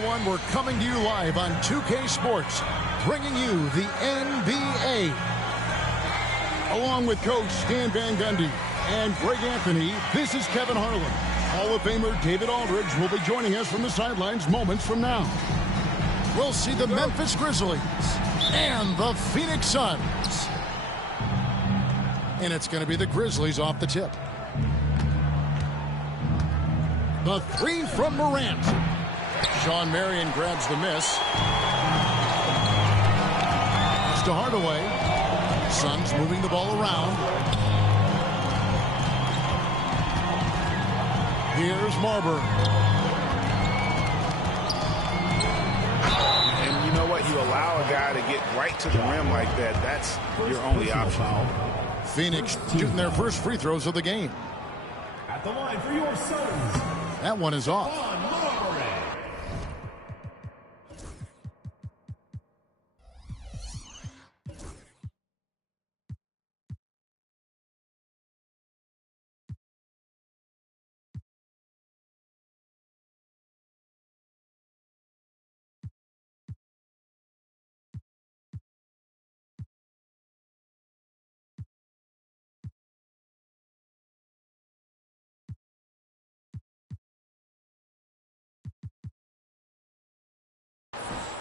everyone. We're coming to you live on 2K Sports, bringing you the NBA. Along with Coach Stan Van Gundy and Greg Anthony, this is Kevin Harlan. Hall of Famer David Aldridge will be joining us from the sidelines moments from now. We'll see the Memphis Grizzlies and the Phoenix Suns. And it's going to be the Grizzlies off the tip. The three from Morant. Sean Marion grabs the miss. Pass to Hardaway. Suns moving the ball around. Here's Marbury. And you know what? You allow a guy to get right to the rim like that. That's your only option. Phoenix shooting their first free throws of the game. At the line for your Suns. That one is off.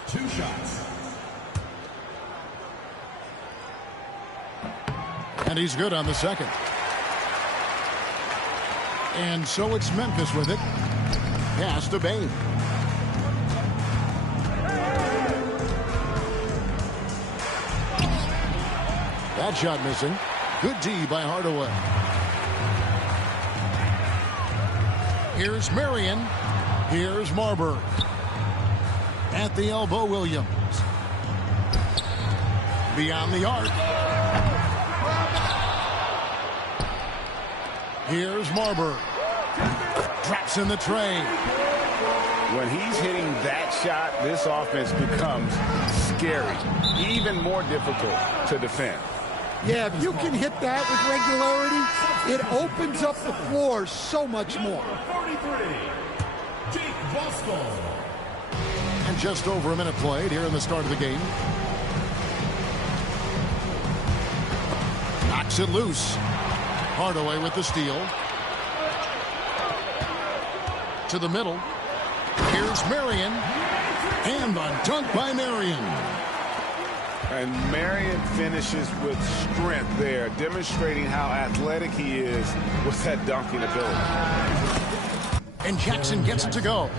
Two shots. And he's good on the second. And so it's Memphis with it. Pass to Bain. That shot missing. Good D by Hardaway. Here's Marion. Here's Marbury. At the elbow, Williams. Beyond the arc. Here's Marbury. Drops in the tray. When he's hitting that shot, this offense becomes scary. Even more difficult to defend. Yeah, if you can hit that with regularity, it opens up the floor so much more. 33, Jake Boston. And just over a minute played here in the start of the game. Knocks it loose. Hardaway with the steal. To the middle. Here's Marion. And the dunk by Marion. And Marion finishes with strength there, demonstrating how athletic he is with that dunking ability. And Jackson gets it to go.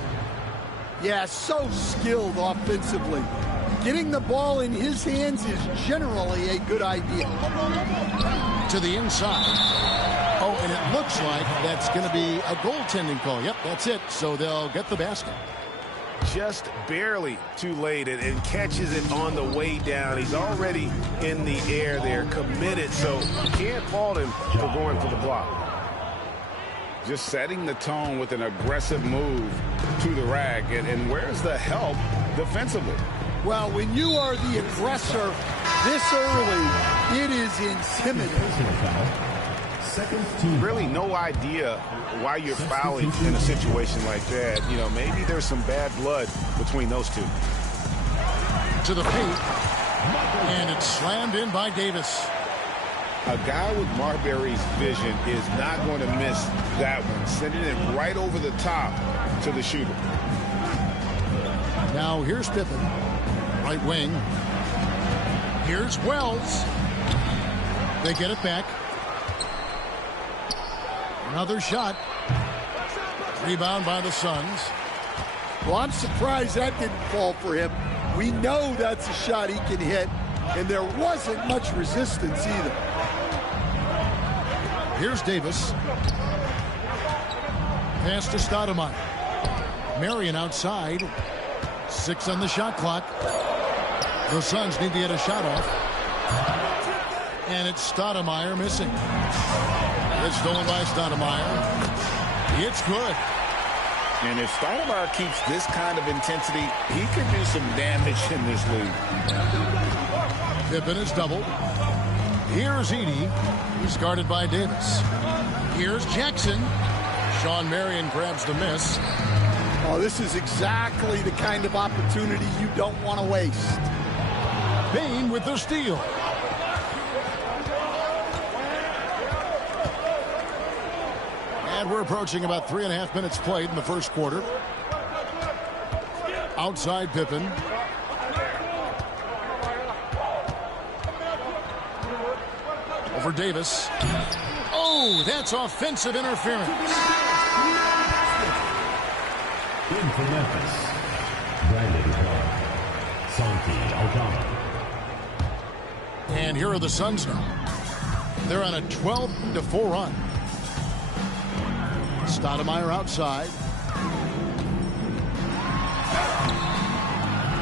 Yeah, so skilled offensively. Getting the ball in his hands is generally a good idea. To the inside. Oh, and it looks like that's going to be a goaltending call. Yep, that's it. So they'll get the basket. Just barely too late and catches it on the way down. He's already in the air there, committed, so you can't fault him for going for the block. Just setting the tone with an aggressive move to the rack. And where's the help defensively? Well, when you are the aggressor this early, it is intimidating. Really no idea why you're fouling in a situation like that. You know, maybe there's some bad blood between those two. To the paint. And it's slammed in by Davis. A guy with Marbury's vision is not going to miss that one. Sending it right over the top to the shooter. Now here's Pippen. Right wing. Here's Wells. They get it back. Another shot. Rebound by the Suns. Well, I'm surprised that didn't fall for him. We know that's a shot he can hit, and there wasn't much resistance either. Here's Davis. Pass to Stoudemire. Marion outside. 6 on the shot clock. The Suns need to get a shot off. And it's Stoudemire missing. It's stolen by Stoudemire. It's good. And if Stoudemire keeps this kind of intensity, he could do some damage in this league. Pippen is doubled. Here's Edey. He's guarded by Davis. Here's Jackson. Sean Marion grabs the miss. Oh, this is exactly the kind of opportunity you don't want to waste. Bain with the steal. And we're approaching about 3.5 minutes played in the first quarter. Outside Pippen. Over Davis. Oh, that's offensive interference. In for Memphis, Brandon Clark, Santi Aldama. And here are the Suns now. They're on a 12-4 run. Stoudemire outside.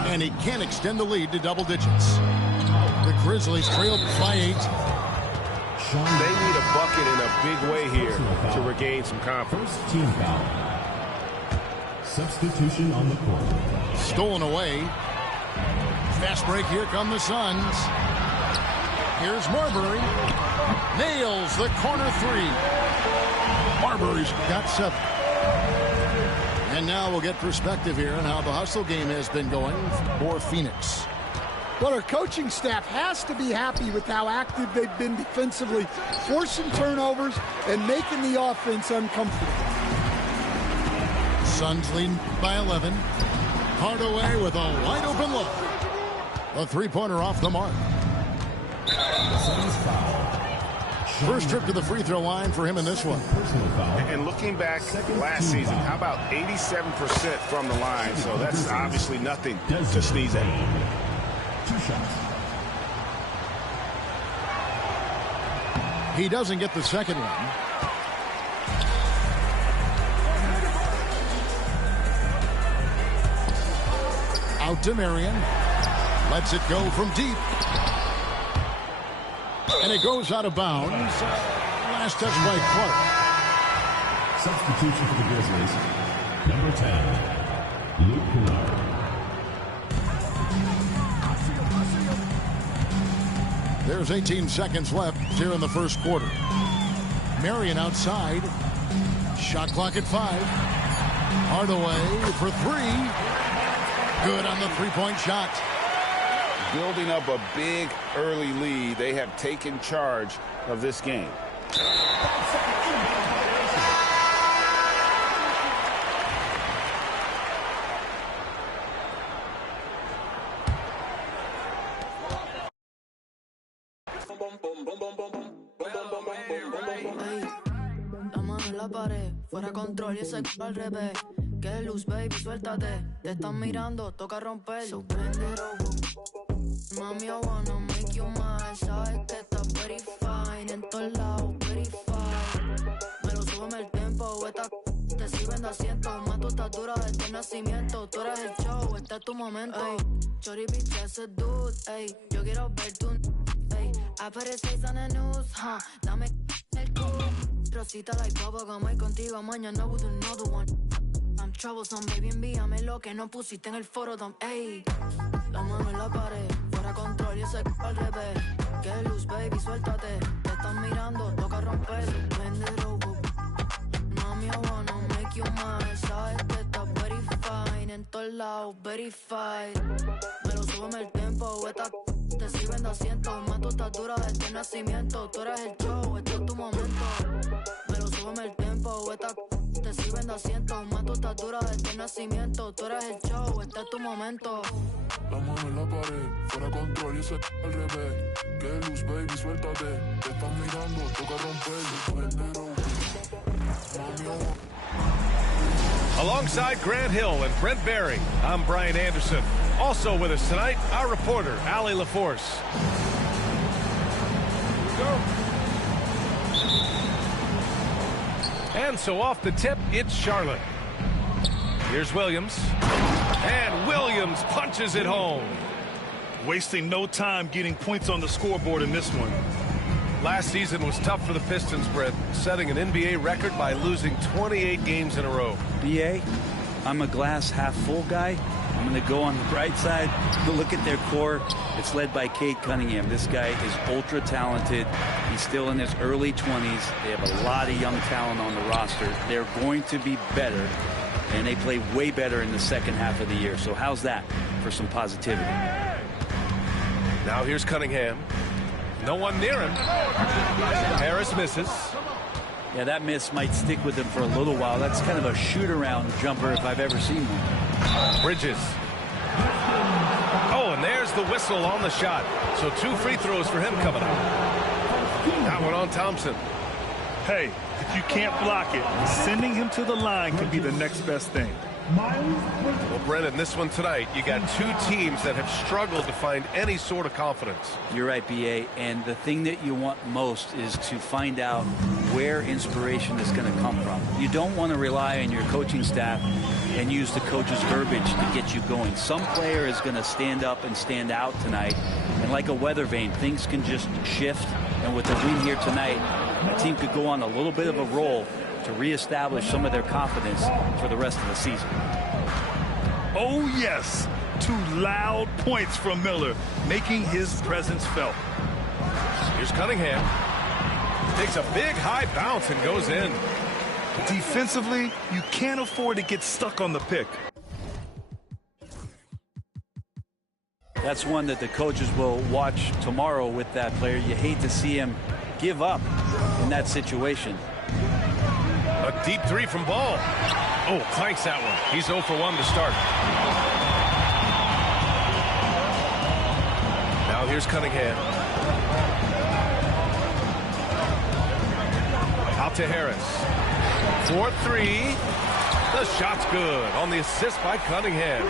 And he can't extend the lead to double digits. The Grizzlies trailed by 8. They need a bucket in a big way here to regain some confidence. First team foul. Substitution on the court. Stolen away. Fast break. Here come the Suns. Here's Marbury. Nails the corner 3. Marbury's got 7. And now we'll get perspective here on how the hustle game has been going for Phoenix. Well, our coaching staff has to be happy with how active they've been defensively, forcing turnovers and making the offense uncomfortable. Suns lead by 11. Hardaway with a wide open look. A three-pointer off the mark. First trip to the free throw line for him in this one. And looking back last season, how about 87% from the line? So that's obviously nothing to sneeze at. 2 shots. He doesn't get the second one. Out to Marion. Lets it go from deep. And it goes out of bounds. Last touch by Clark. Substitution for the Grizzlies. Number 10, Luke Kennard. There's 18 seconds left here in the first quarter. Marion outside. Shot clock at 5. Hardaway for 3. Good on the three-point shot. Building up a big early lead, they have taken charge of this game. La mano en la pared, fuera control y ese al revés. Que luz, baby, suéltate. Te están mirando, toca romper. So bend it over. Mami, I wanna make you mine. Sabes que estás very fine. En todos lados, very fine. Me lo súbeme el tempo. Esta te sirven de asiento. Más tu estatura desde el nacimiento. Tú eres el show, este es tu momento. Chori, bitch, ese dude. Ey, yo quiero ver tu... Ey, I put his face on the news, huh. Dame el culo. Rosita like bubblegum. Hoy contigo, mañana with another one. I'm troublesome, baby, envíame lo que no pusiste en el foro, ey. La mano en la pared, fuera control y ese al revés. Que luz, baby, suéltate. Te están mirando, toca romper. Bend it over. Mami, I wanna make you mine. Sabes que estás very fine. En todos lados, very fine. Me lo súbeme el tempo. Esta te sirven de asiento. Más tu estatura desde el nacimiento. Tú eres el show, este es tu momento. Me lo súbeme el tempo. Esta te sirven de asiento. Más tu estatura desde el nacimiento. Tú eres el show, este es tu momento. La mano en la pared, fuera control y ese al revés. Que luz, baby, suéltate. Te están mirando, toca romper. Alongside Grant Hill and Brent Barry, I'm Brian Anderson. Also with us tonight, our reporter, Allie LaForce. And so off the tip, it's Charlotte. Here's Williams. And Williams punches it home. Wasting no time getting points on the scoreboard in this one. Last season was tough for the Pistons, Brett, setting an NBA record by losing 28 games in a row. BA, I'm a glass half full guy. I'm going to go on the bright side. Look at their core. It's led by Cade Cunningham. This guy is ultra talented. He's still in his early 20s. They have a lot of young talent on the roster. They're going to be better. and they play way better in the second half of the year. So how's that for some positivity? Now here's Cunningham. No one near him. Harris misses. Yeah, that miss might stick with him for a little while. That's kind of a shoot-around jumper if I've ever seen one. Bridges. Oh, and there's the whistle on the shot. So 2 free throws for him coming up. That one on Thompson. Hey, if you can't block it, sending him to the line could be the next best thing. Well, Brennan, this one tonight, you got 2 teams that have struggled to find any sort of confidence. You're right, B.A., and the thing that you want most is to find out where inspiration is going to come from. You don't want to rely on your coaching staff and use the coach's verbiage to get you going. Some player is going to stand up and stand out tonight, and like a weather vane, things can just shift, and with the win here tonight, a team could go on a little bit of a roll to reestablish some of their confidence for the rest of the season. Oh, yes. 2 loud points from Miller, making his presence felt. Here's Cunningham. Takes a big high bounce and goes in. Defensively, you can't afford to get stuck on the pick. That's one that the coaches will watch tomorrow with that player. You hate to see him give up in that situation. A deep 3 from Ball. Oh, clanks that one. He's 0 for 1 to start. Now here's Cunningham. Out to Harris. 4-3. The shot's good on the assist by Cunningham.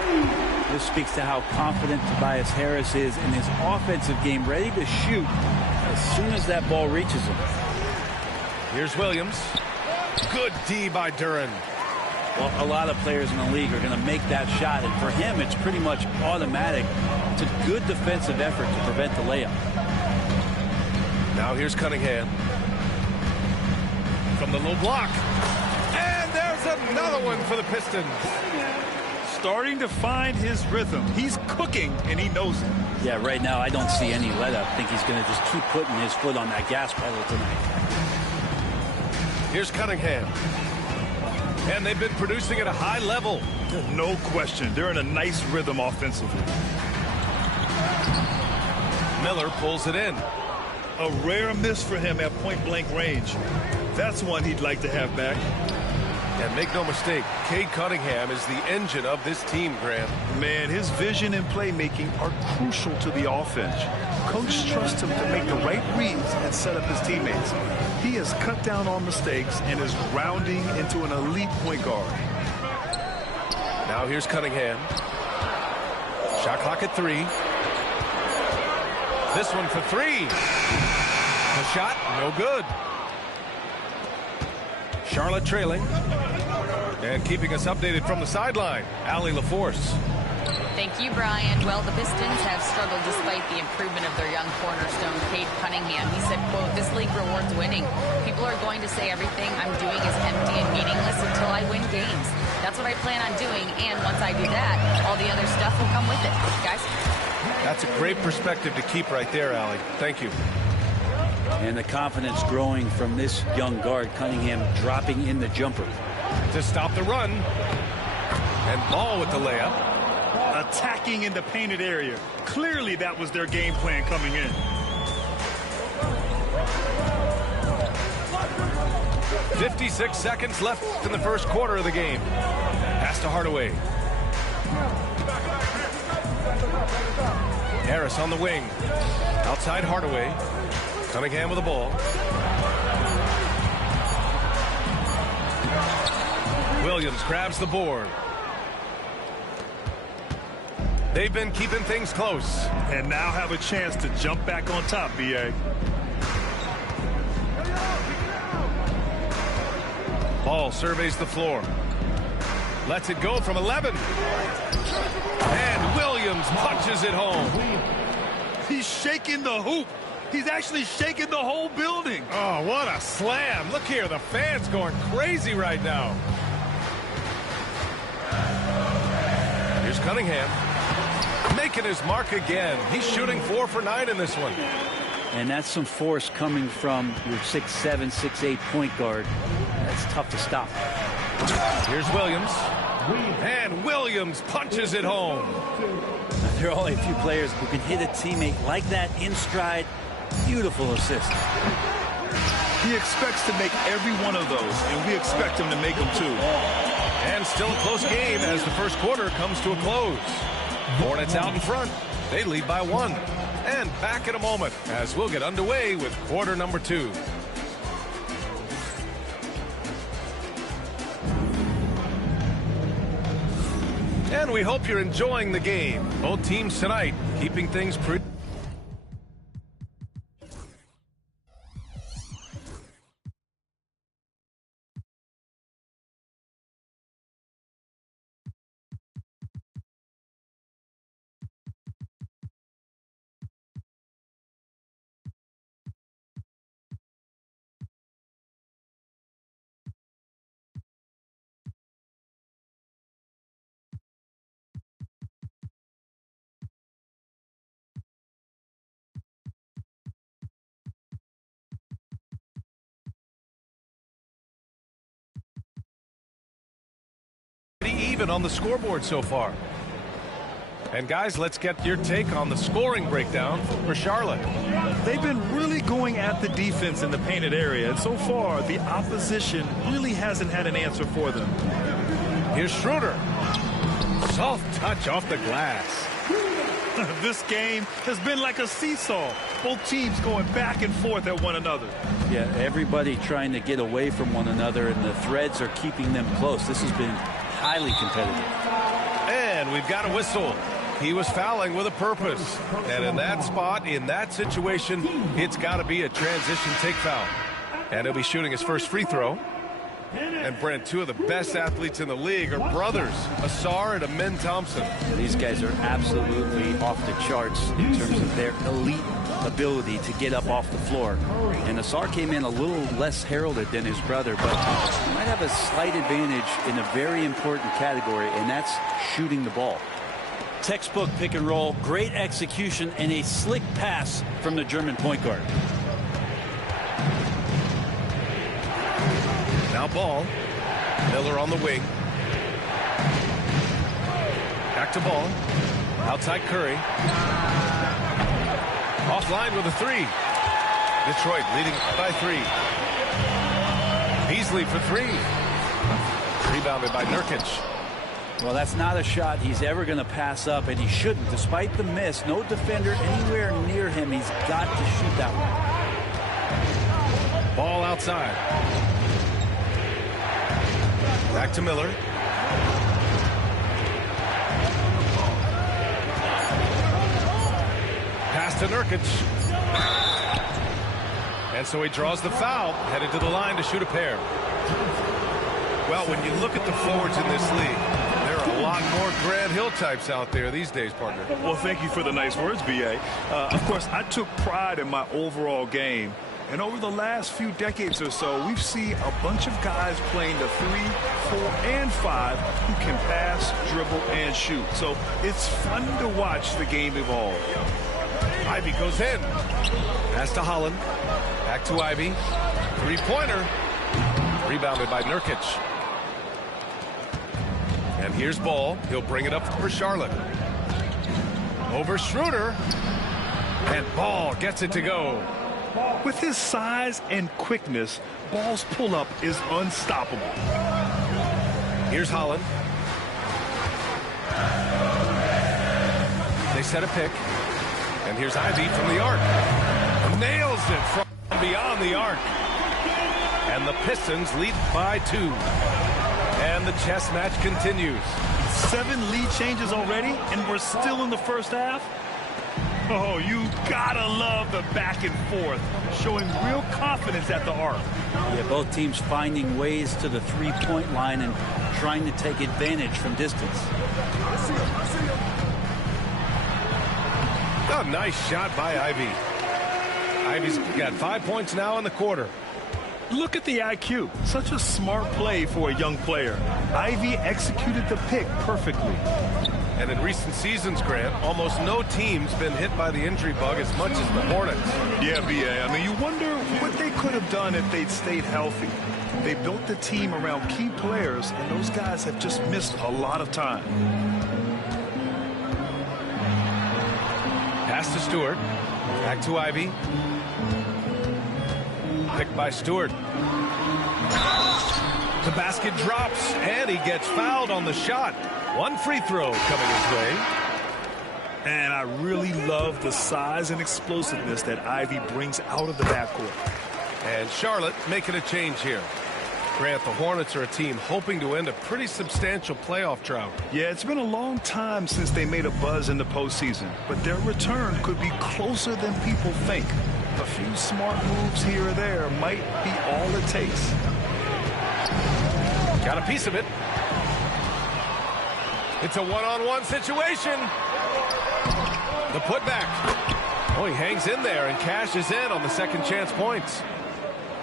This speaks to how confident Tobias Harris is in his offensive game, ready to shoot as soon as that ball reaches him. Here's Williams. Good D by Duren. Well, a lot of players in the league are going to make that shot, and for him, it's pretty much automatic. It's a good defensive effort to prevent the layup. Now here's Cunningham. From the low block. And there's another one for the Pistons. Starting to find his rhythm. He's cooking, and he knows it. Yeah, right now, I don't see any let up. I think he's going to just keep putting his foot on that gas pedal tonight. Here's Cunningham. And they've been producing at a high level. No question. They're in a nice rhythm offensively. Miller pulls it in. A rare miss for him at point-blank range. That's one he'd like to have back. And make no mistake, Cade Cunningham is the engine of this team, Grant. Man, his vision and playmaking are crucial to the offense. Coach trusts him to make the right reads and set up his teammates. He has cut down on mistakes and is rounding into an elite point guard. Now here's Cunningham. Shot clock at 3. This one for 3. The shot, no good. Charlotte trailing. And keeping us updated from the sideline, Allie LaForce. Thank you, Brian. Well, the Pistons have struggled despite the improvement of their young cornerstone, Cade Cunningham. He said, quote, "This league rewards winning. People are going to say everything I'm doing is empty and meaningless until I win games. That's what I plan on doing, and once I do that, all the other stuff will come with it." Guys? That's a great perspective to keep right there, Allie. Thank you. And the confidence growing from this young guard, Cunningham dropping in the jumper. To stop the run. And Ball with the layup. Attacking in the painted area. Clearly that was their game plan coming in. .56 seconds left in the first quarter of the game. Pass to Hardaway. Harris on the wing. Outside Hardaway. Cunningham with the ball. Williams grabs the board. They've been keeping things close. And now have a chance to jump back on top, B.A. Ball surveys the floor. Lets it go from 11. And Williams punches it home. He's shaking the hoop. He's actually shaking the whole building. Oh, what a slam. Look here, the fans going crazy right now. Here's Cunningham. Making his mark again. He's shooting 4 for 9 in this one. And that's some force coming from your 6'7", 6'8" point guard. That's tough to stop. Here's Williams. And Williams punches it home. There are only a few players who can hit a teammate like that in stride. Beautiful assist. He expects to make every one of those, and we expect him to make them too. And still a close game as the first quarter comes to a close. Hornets out in front. They lead by 1. And back in a moment as we'll get underway with quarter number 2. And we hope you're enjoying the game. Both teams tonight keeping things pretty. Even on the scoreboard so far. And guys, let's get your take on the scoring breakdown for Charlotte. They've been really going at the defense in the painted area, and so far the opposition really hasn't had an answer for them. Here's Schroeder. Soft touch off the glass. This game has been like a seesaw. Both teams going back and forth at one another. Yeah, everybody trying to get away from one another, and the threads are keeping them close. This has been highly competitive. And we've got a whistle. He was fouling with a purpose. And in that spot, in that situation, it's got to be a transition take foul. And he'll be shooting his first free throw. And Brent, two of the best athletes in the league are brothers, Asar and Amen Thompson. These guys are absolutely off the charts in terms of their elite ability to get up off the floor. And Asar came in a little less heralded than his brother, but he might have a slight advantage in a very important category, and that's shooting the ball. Textbook pick and roll, great execution, and a slick pass from the German point guard. Now Ball. Miller on the wing. Back to Ball. Outside Curry. Offline with a three. Detroit leading by 3. Beasley for 3. Rebounded by Nurkic. Well, that's not a shot he's ever going to pass up, and he shouldn't. Despite the miss, no defender anywhere near him. He's got to shoot that one. Ball outside. Back to Miller. Pass to Nurkic. And so he draws the foul, headed to the line to shoot a pair. Well, when you look at the forwards in this league, there are a lot more Grant Hill types out there these days, partner. Well, thank you for the nice words, B.A. Of course, I took pride in my overall game. And over the last few decades or so, we've seen a bunch of guys playing the 3, 4, and 5 who can pass, dribble, and shoot. So it's fun to watch the game evolve. Ivy goes in. Pass to Holland. Back to Ivy. Three-pointer. Rebounded by Nurkic. And here's Ball. He'll bring it up for Charlotte. Over Schroeder. And Ball gets it to go. With his size and quickness, Ball's pull-up is unstoppable. Here's Holland. They set a pick. And here's Ivy from the arc. Nails it from beyond the arc. And the Pistons lead by 2. And the chess match continues. 7 lead changes already, and we're still in the first half? Oh, you gotta love the back and forth, showing real confidence at the arc. Yeah, both teams finding ways to the three-point line and trying to take advantage from distance. Oh, nice shot by Ivy. Ivy's got 5 points now in the quarter. Look at the IQ. Such a smart play for a young player. Ivy executed the pick perfectly. And in recent seasons, Grant, almost no team's been hit by the injury bug as much as the Hornets. Yeah, B.A. I mean, you wonder what they could have done if they'd stayed healthy. They built the team around key players, and those guys have just missed a lot of time. Pass to Stewart. Back to Ivy. Picked by Stewart. The basket drops, and he gets fouled on the shot. One free throw coming his way. And I really love the size and explosiveness that Ivy brings out of the backcourt. And Charlotte making a change here. Grant, the Hornets are a team hoping to end a pretty substantial playoff drought. Yeah, it's been a long time since they made a buzz in the postseason, but their return could be closer than people think. A few smart moves here or there might be all it takes. Got a piece of it. It's a one-on-one situation. The putback. Oh, he hangs in there and cashes in on the second chance points.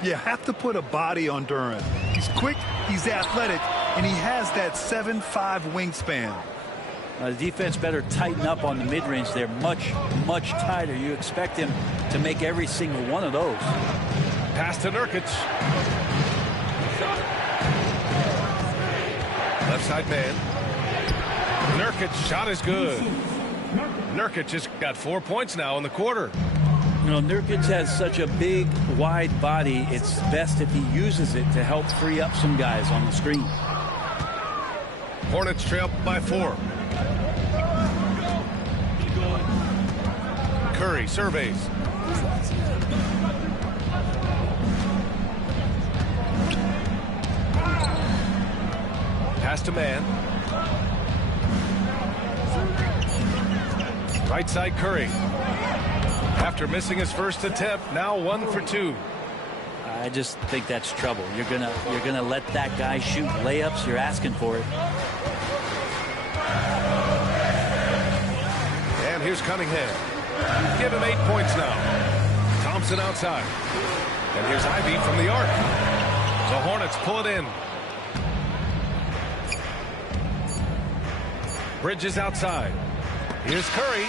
You have to put a body on Duran. He's quick, he's athletic, and he has that 7'5" wingspan. The defense better tighten up on the mid-range. They're much, much tighter. You expect him to make every single one of those. Pass to Nurkic. Left side man. Nurkic shot is good. Nurkic just got 4 points now in the quarter. You know, Nurkic has such a big, wide body. It's best if he uses it to help free up some guys on the screen. Hornets trail by 4. Curry surveys. Pass to man. Right side Curry. After missing his first attempt, now 1 for 2. I just think that's trouble. You're gonna let that guy shoot layups. You're asking for it. And here's Cunningham. Give him 8 points now. Thompson outside. And here's Ivy from the arc. The Hornets pull it in. Bridges outside. Here's Curry.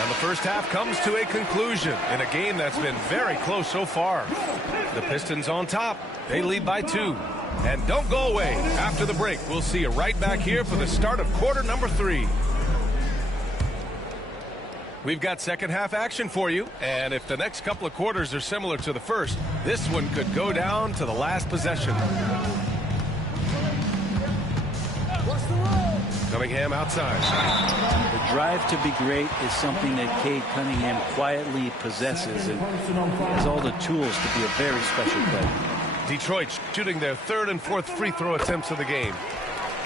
And the first half comes to a conclusion in a game that's been very close so far. The Pistons on top. They lead by 2. And don't go away. After the break, we'll see you right back here for the start of quarter number 3. We've got second half action for you. And if the next couple of quarters are similar to the first, this one could go down to the last possession. Cunningham outside. The drive to be great is something that Cade Cunningham quietly possesses, and he has all the tools to be a very special player. Detroit shooting their 3rd and 4th free throw attempts of the game.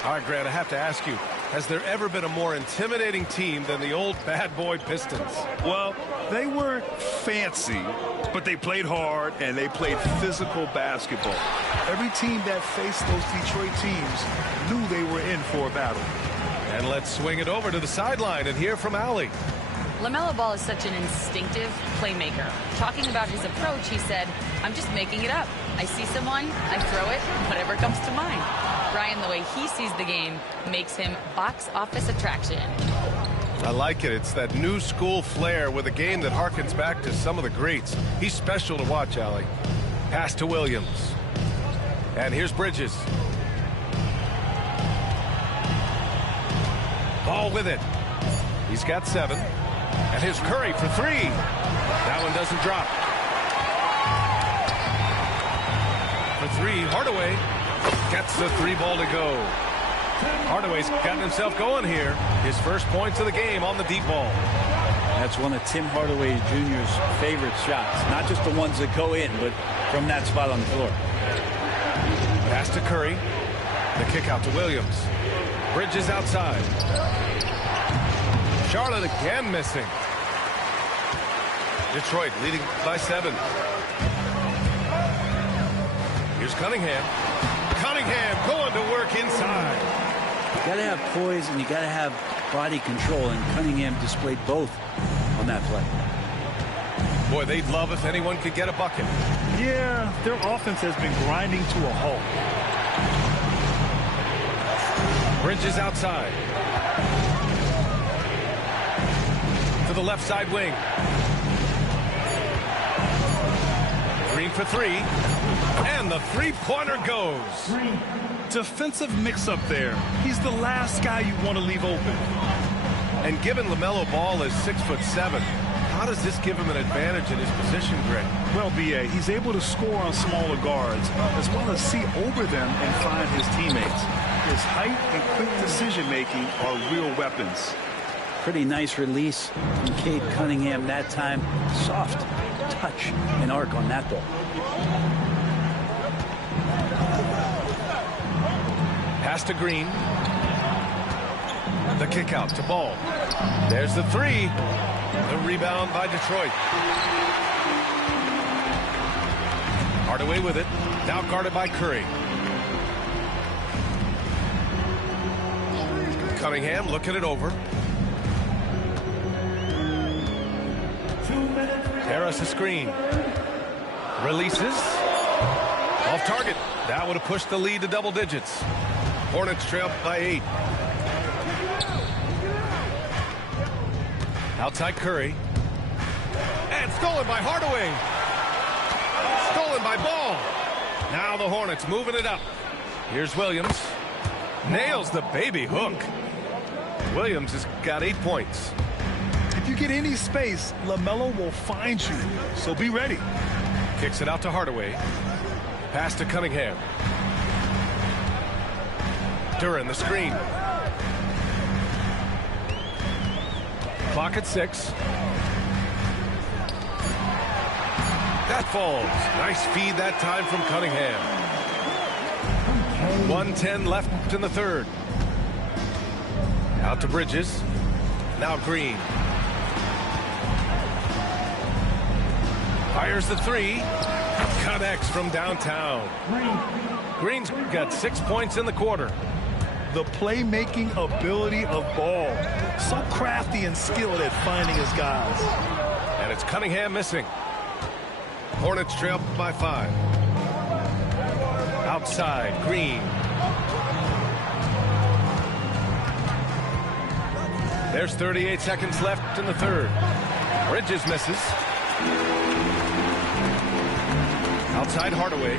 All right, Grant, I have to ask you, has there ever been a more intimidating team than the old bad boy Pistons? Well, they weren't fancy, but they played hard and they played physical basketball. Every team that faced those Detroit teams knew they were in for a battle. And let's swing it over to the sideline and hear from Allie. LaMelo Ball is such an instinctive playmaker. Talking about his approach, he said, I'm just making it up. I see someone, I throw it, whatever comes to mind. Brian, the way he sees the game makes him box office attraction. I like it. It's that new school flair with a game that harkens back to some of the greats. He's special to watch, Allie. Pass to Williams. And here's Bridges. Ball with it. He's got 7. And here's Curry for 3. That one doesn't drop. For 3, Hardaway gets the 3 ball to go. Hardaway's gotten himself going here. His first points of the game on the deep ball. That's one of Tim Hardaway Jr.'s favorite shots. Not just the ones that go in, but from that spot on the floor. Pass to Curry. The kick out to Williams. Bridges outside. Charlotte again missing. Detroit leading by 7. Here's Cunningham. Cunningham going to work inside. You got to have poise and you got to have body control, and Cunningham displayed both on that play. Boy, they'd love if anyone could get a bucket. Yeah, their offense has been grinding to a halt. Bridges outside. the left side wing. Green for three. And the three-pointer goes. Defensive mix-up there. He's the last guy you want to leave open. And given LaMelo Ball is 6'7", how does this give him an advantage in his position, Greg? Well, B.A., he's able to score on smaller guards, as well as see over them and find his teammates. His height and quick decision-making are real weapons. Pretty nice release from Cade Cunningham that time. Soft touch and arc on that ball. Pass to Green. The kick out to Ball. There's the three. The rebound by Detroit. Hardaway with it. Now guarded by Curry. Cunningham looking it over. Harris a screen. Releases. Off target. That would have pushed the lead to double digits. Hornets trail by 8. Outside Curry. And stolen by Hardaway. Stolen by Ball. Now the Hornets moving it up. Here's Williams. Nails the baby hook. Williams has got 8 points. If you get any space, LaMelo will find you, so be ready. Kicks it out to Hardaway. Pass to Cunningham. Duran the screen. Clock at 6. That falls. Nice feed that time from Cunningham. 1:10 left in the third. Out to Bridges. Now Green. Fires the three. Connects from downtown. Green's got 6 points in the quarter. The playmaking ability of Ball. So crafty and skilled at finding his guys. And it's Cunningham missing. Hornets trail by 5. Outside, Green. There's 38 seconds left in the third. Bridges misses. Outside Hardaway.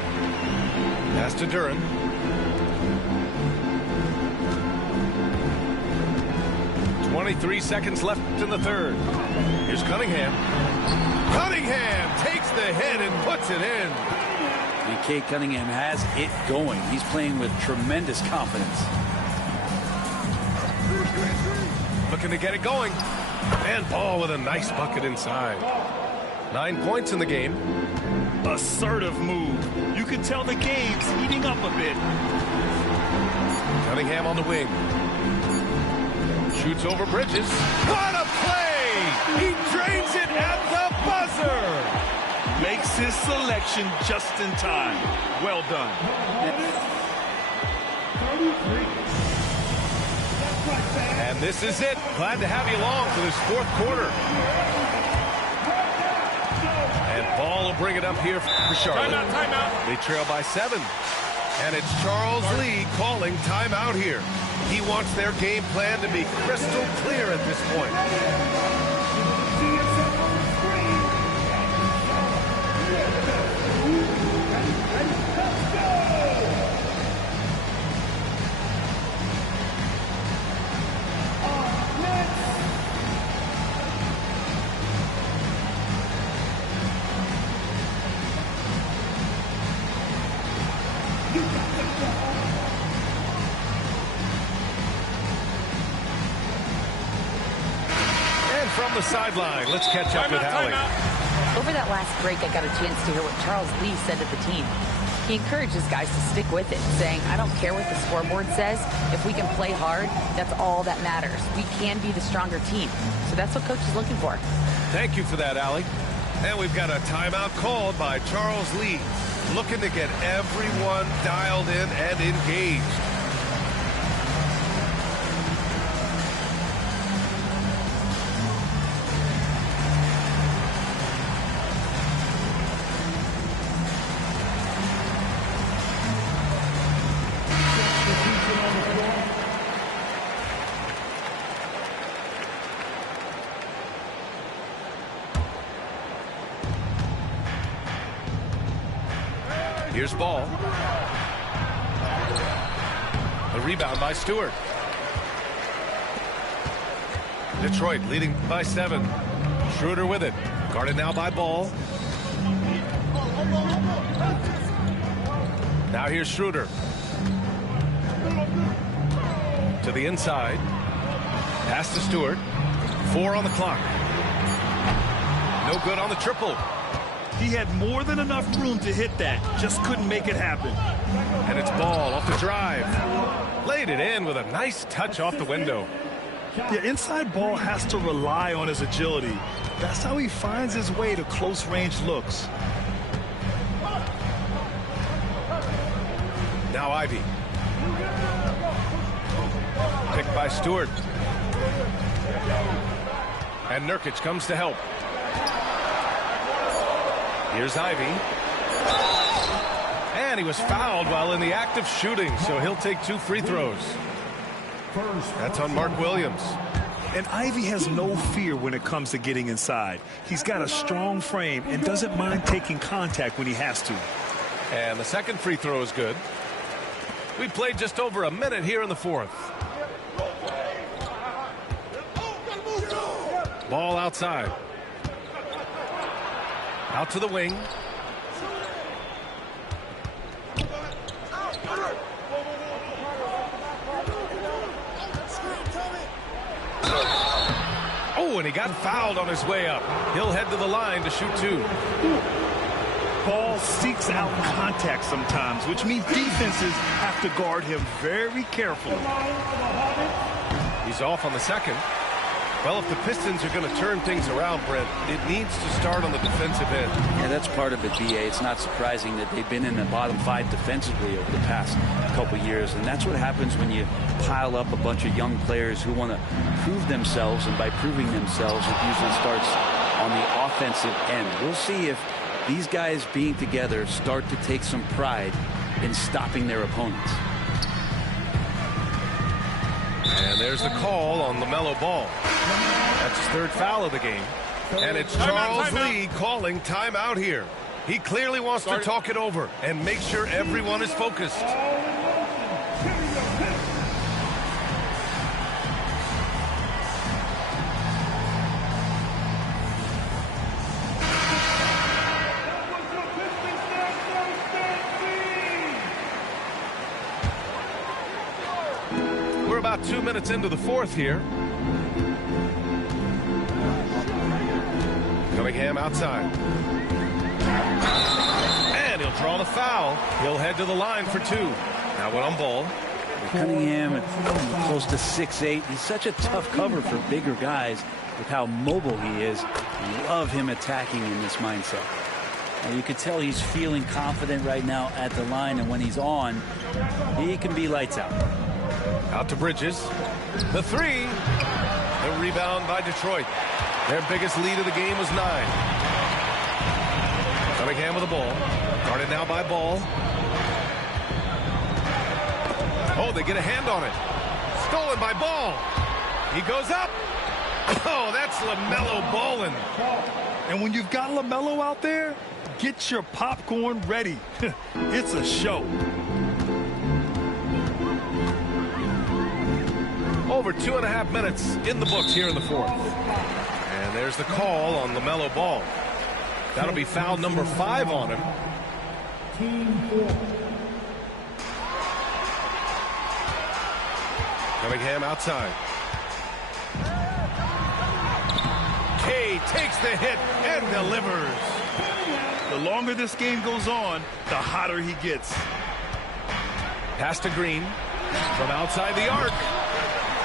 Pass to Duran. .23 seconds left in the third. Here's Cunningham. Cunningham takes the hit and puts it in. And Cade Cunningham has it going. He's playing with tremendous confidence. Looking to get it going. And Ball with a nice bucket inside. 9 points in the game. Assertive move. You can tell the game's heating up a bit. Cunningham on the wing. Shoots over Bridges. What a play! He drains it at the buzzer! Makes his selection just in time. Well done. And this is it. Glad to have you along for this fourth quarter. And Ball will bring it up here for Charlotte. Timeout. They trail by 7. And it's Charles Lee calling timeout here. He wants their game plan to be crystal clear at this point. From the sideline, let's catch up with Allie. Over that last break, I got a chance to hear what Charles Lee said to the team. He encourages guys to stick with it, saying, I don't care what the scoreboard says. If we can play hard, that's all that matters. We can be the stronger team. So that's what Coach is looking for. Thank you for that, Allie. And we've got a timeout called by Charles Lee, looking to get everyone dialed in and engaged. Here's Ball. The rebound by Stewart. Detroit leading by 7. Schroeder with it. Guarded now by Ball. Now here's Schroeder. To the inside. Pass to Stewart. 4 on the clock. No good on the triple. He had more than enough room to hit that. Just couldn't make it happen. And it's Ball off the drive. Laid it in with a nice touch off the window. The inside Ball has to rely on his agility. That's how he finds his way to close-range looks. Now Ivy. Picked by Stewart. And Nurkic comes to help. Here's Ivy. And he was fouled while in the act of shooting, so he'll take 2 free throws. That's on Mark Williams. And Ivy has no fear when it comes to getting inside. He's got a strong frame and doesn't mind taking contact when he has to. And the second free throw is good. We played just over a minute here in the 4th. Ball outside. Out to the wing. Oh, and he got fouled on his way up. He'll head to the line to shoot 2. Ball seeks out contact sometimes, which means defenses have to guard him very carefully. He's off on the second. Well, if the Pistons are going to turn things around, Brent, it needs to start on the defensive end. Yeah, that's part of it, B.A. It's not surprising that they've been in the bottom 5 defensively over the past couple years, and that's what happens when you pile up a bunch of young players who want to prove themselves, and by proving themselves, it usually starts on the offensive end. We'll see if these guys being together start to take some pride in stopping their opponents. And there's the call on LaMelo Ball. That's his 3rd foul of the game. And it's Charles Lee calling timeout here. He clearly wants to talk it over and make sure everyone is focused. We're about 2 minutes into the 4th here. Cunningham outside. And he'll draw the foul. He'll head to the line for 2. Now one on Ball. Cunningham close to 6'8". He's such a tough cover for bigger guys with how mobile he is. I love him attacking in this mindset. And you can tell he's feeling confident right now at the line, and when he's on, he can be lights out. Out to Bridges. The 3. The rebound by Detroit. Their biggest lead of the game was 9. Cunningham with the ball. Guarded now by Ball. Oh, they get a hand on it. Stolen by Ball. He goes up. Oh, that's LaMelo ballin'. And when you've got LaMelo out there, get your popcorn ready. It's a show. Over 2.5 minutes in the books here in the 4th. And there's the call on LaMelo Ball. That'll be foul number 5 on him. Cunningham outside. K takes the hit and delivers. The longer this game goes on, the hotter he gets. Pass to Green from outside the arc.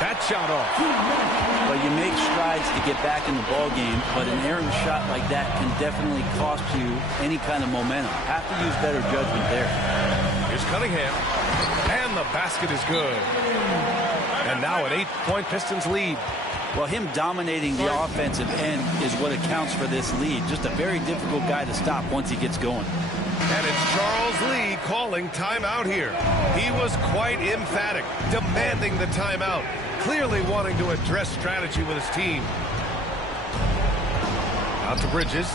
That shot off. But you make strides to get back in the ball game, but an errant shot like that can definitely cost you any kind of momentum. Have to use better judgment there. Here's Cunningham, and the basket is good. And now an 8-point Pistons lead. Well, him dominating the offensive end is what accounts for this lead. Just a very difficult guy to stop once he gets going. And it's Charles Lee calling timeout here. He was quite emphatic, demanding the timeout, clearly wanting to address strategy with his team. Out to Bridges.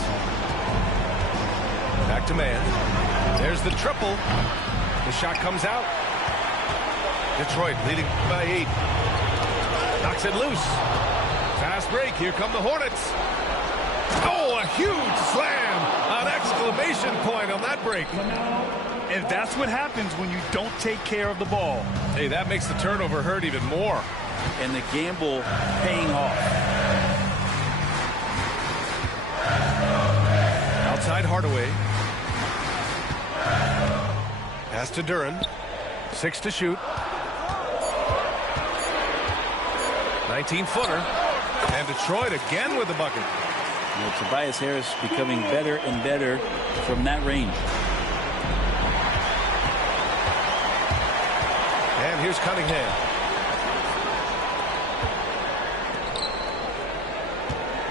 Back to man. There's the triple. The shot comes out. Detroit leading by 8. Knocks it loose. Fast break. Here come the Hornets. Oh, a huge slam. An exclamation point on that break. And that's what happens when you don't take care of the ball. Hey, that makes the turnover hurt even more. And the gamble paying off. Outside Hardaway. Pass to Duran. 6 to shoot. 19-footer. And Detroit again with the bucket. Tobias Harris becoming better and better from that range. And here's Cunningham.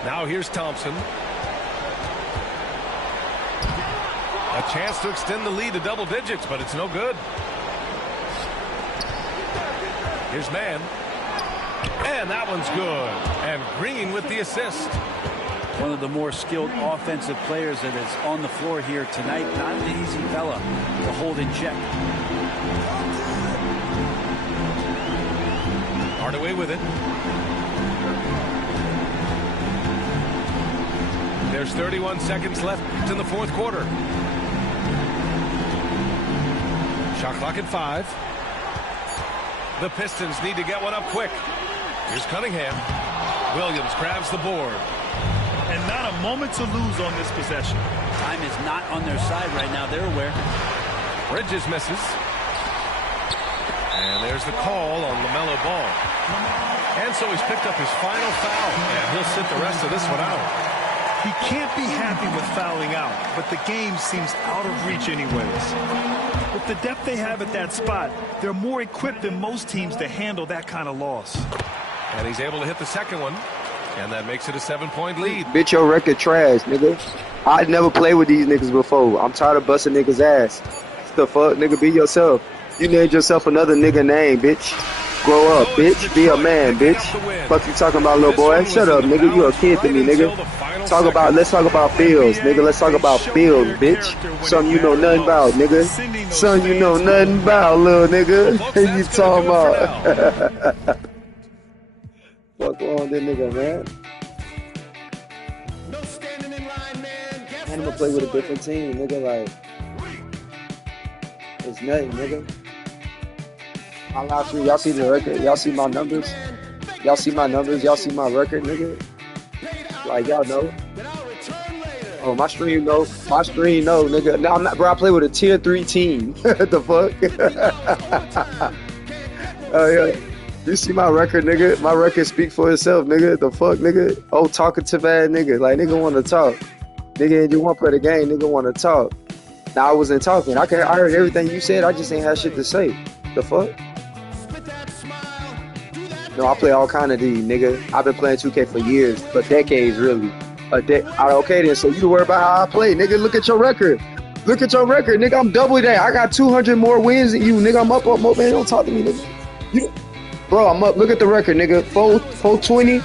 Now here's Thompson. A chance to extend the lead to double digits, but it's no good. Here's Mann. And that one's good. And Green with the assist. One of the more skilled offensive players that is on the floor here tonight. Not an easy fella to hold in check. Hardaway with it. There's 31 seconds left in the fourth quarter. Shot clock at 5. The Pistons need to get one up quick. Here's Cunningham. Williams grabs the board. And not a moment to lose on this possession. Time is not on their side right now. They're aware. Bridges misses. And there's the call on LaMelo Ball. And so he's picked up his final foul. And he'll sit the rest of this one out. He can't be happy with fouling out, but the game seems out of reach anyways. With the depth they have at that spot, they're more equipped than most teams to handle that kind of loss. And he's able to hit the second one. And that makes it a 7-point lead. Bitch, your record trash, nigga. I never played with these niggas before. I'm tired of busting niggas' ass. What the fuck, nigga? Be yourself. You named yourself another nigga name, bitch. Grow up, bitch. Be a man, bitch. Fuck you talking about, little boy? Shut up, nigga. You a kid to me, nigga. Let's talk about bills, nigga. Let's talk about bills, bitch. Something you know nothing about, nigga. Something you know nothing about, little nigga. What you talking about? Fuck on that nigga, man. I'm gonna play with a different team, nigga. Like, it's nothing, nigga. I'm not sure. Y'all see the record? Y'all see my numbers? Y'all see my numbers? Y'all see my record, nigga? Like, y'all know. Oh, my stream know. My stream know, nigga. No, I'm not, bro. I play with a tier 3 team. What the fuck? Oh, yeah. You see my record, nigga? My record speak for itself, nigga. The fuck, nigga? Oh, talkative ass nigga. Like, nigga want to talk. Nigga, you want to play the game, nigga want to talk. Now, I wasn't talking. I heard everything you said. I just ain't had shit to say. The fuck? No, I play all kind of these, nigga. I've been playing 2K for years, for decades, really. Okay, then, so you worry about how I play, nigga. Look at your record. Look at your record, nigga. I'm double that. I got 200 more wins than you, nigga. I'm up, man. Don't talk to me, nigga. Bro, I'm up. Look at the record, nigga. 420,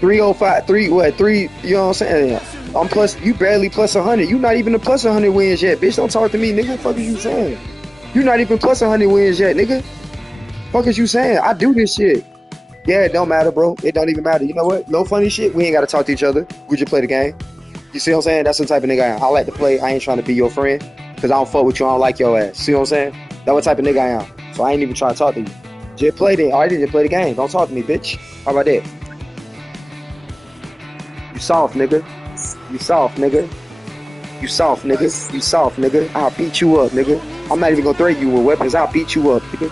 305, 3, you know what I'm saying? I'm plus, you barely plus 100. You not even a plus 100 wins yet, bitch. Don't talk to me, nigga. Fuck is you saying? You not even plus 100 wins yet, nigga. Fuck is you saying? I do this shit. Yeah, it don't matter, bro. It don't even matter. You know what? No funny shit. We ain't got to talk to each other. We just play the game. You see what I'm saying? That's the type of nigga I am. I like to play. I ain't trying to be your friend because I don't fuck with you. I don't like your ass. See what I'm saying? That's what type of nigga I am. So I ain't even trying to talk to you. Just play the. All right, just play the game. Don't talk to me, bitch. How about that? You soft, nigga. You soft, nigga. You soft, nigga. You soft, nigga. I'll beat you up, nigga. I'm not even gonna threaten you with weapons. I'll beat you up, nigga.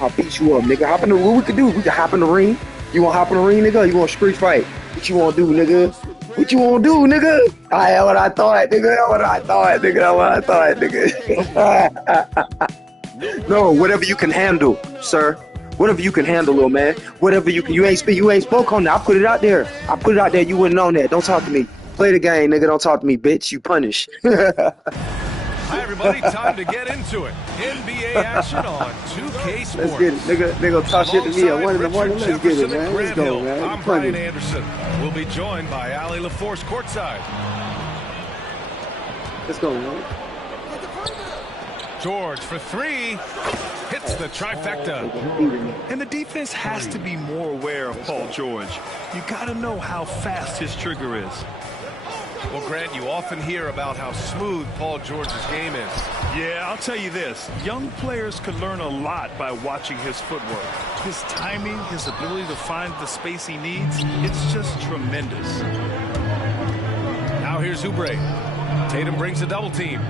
I'll beat you up, nigga. Hop in the, what we could do? We can hop in the ring. You want to hop in the ring, nigga? You want to street fight? What you want to do, nigga? What you want to do, nigga? That's what I thought, nigga. That's what I thought, nigga. That's what I thought, nigga. No, whatever you can handle, sir. Whatever you can handle, little man. Whatever you can. You ain't spoke on that. I put it out there. I put it out there. You wouldn't know that. Don't talk to me. Play the game, nigga. Don't talk to me, bitch. You punish. Hi, everybody. Time to get into it. NBA action on 2K Sports. Let's get it. Nigga talk shit to me at 1 in the morning. Let's get it, man. Let's go, man. I'm Brian Anderson. We'll be joined by Allie LaForce courtside. Let's go, man. George for three. Hits the trifecta. And the defense has to be more aware of Paul George. You got to know how fast his trigger is. Well, Grant, you often hear about how smooth Paul George's game is. Yeah, I'll tell you this. Young players could learn a lot by watching his footwork. His timing, his ability to find the space he needs, it's just tremendous. Now here's Oubre. Tatum brings a double team.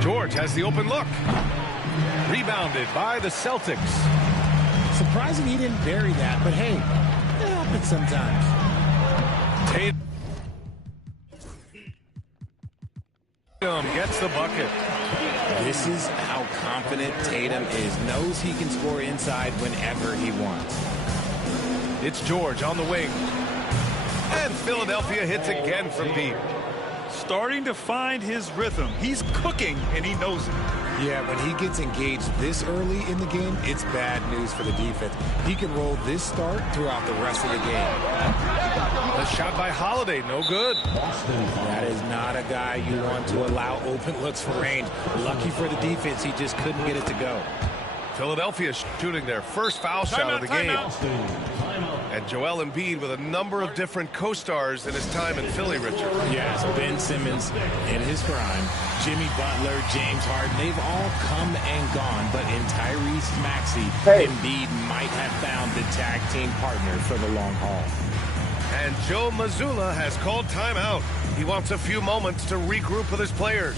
George has the open look. Rebounded by the Celtics. Surprising he didn't bury that, but hey, it happens sometimes. Tatum gets the bucket. This is how confident Tatum is. Knows he can score inside whenever he wants. It's George on the wing. And Philadelphia hits again from deep. Starting to find his rhythm. He's cooking, and he knows it. Yeah, when he gets engaged this early in the game, it's bad news for the defense. He can roll this start throughout the rest of the game. A shot by Holiday, no good. That is not a guy you want to allow open looks for range. Lucky for the defense, he just couldn't get it to go. Philadelphia shooting their first foul shot of the game. And Joel Embiid with a number of different co-stars in his time in Philly, Richard. Yes, Ben Simmons in his prime, Jimmy Butler, James Harden, they've all come and gone, but in Tyrese Maxey, Embiid might have found the tag team partner for the long haul. And Joe Mazzulla has called timeout. He wants a few moments to regroup with his players.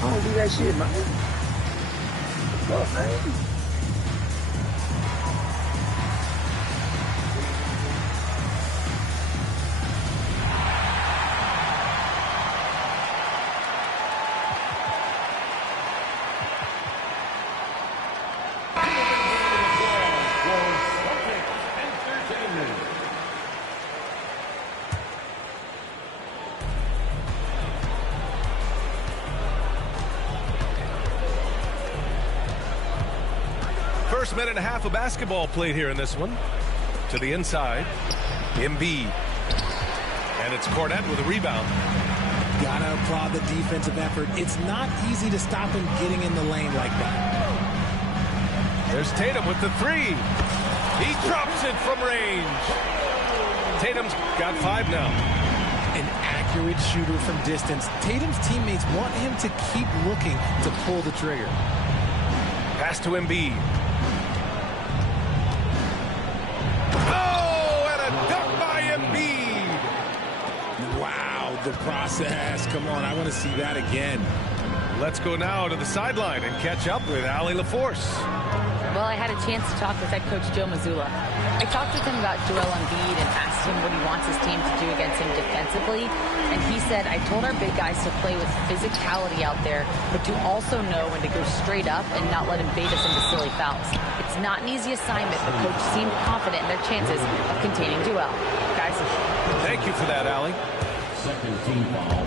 I don't do that shit, man. What's up, man? First minute and a half of basketball played here in this one. To the inside, Embiid. And it's Cornette with a rebound. Gotta applaud the defensive effort. It's not easy to stop him getting in the lane like that. There's Tatum with the three. He drops it from range. Tatum's got 5 now. An accurate shooter from distance. Tatum's teammates want him to keep looking to pull the trigger. Pass to Embiid. Oh, and a dunk by Embiid. Wow, the process. Come on, I want to see that again. Let's go now to the sideline and catch up with Allie LaForce. Well, I had a chance to talk with head coach Joe Mazzulla. I talked with him about Joel Embiid and asked him what he wants his team to do against him defensively. And he said, I told our big guys to play with physicality out there, but to also know when to go straight up and not let him bait us into silly fouls. It's not an easy assignment, but coach seemed confident in their chances of containing Joel. Guys. Thank you for that, Allie. Second team foul.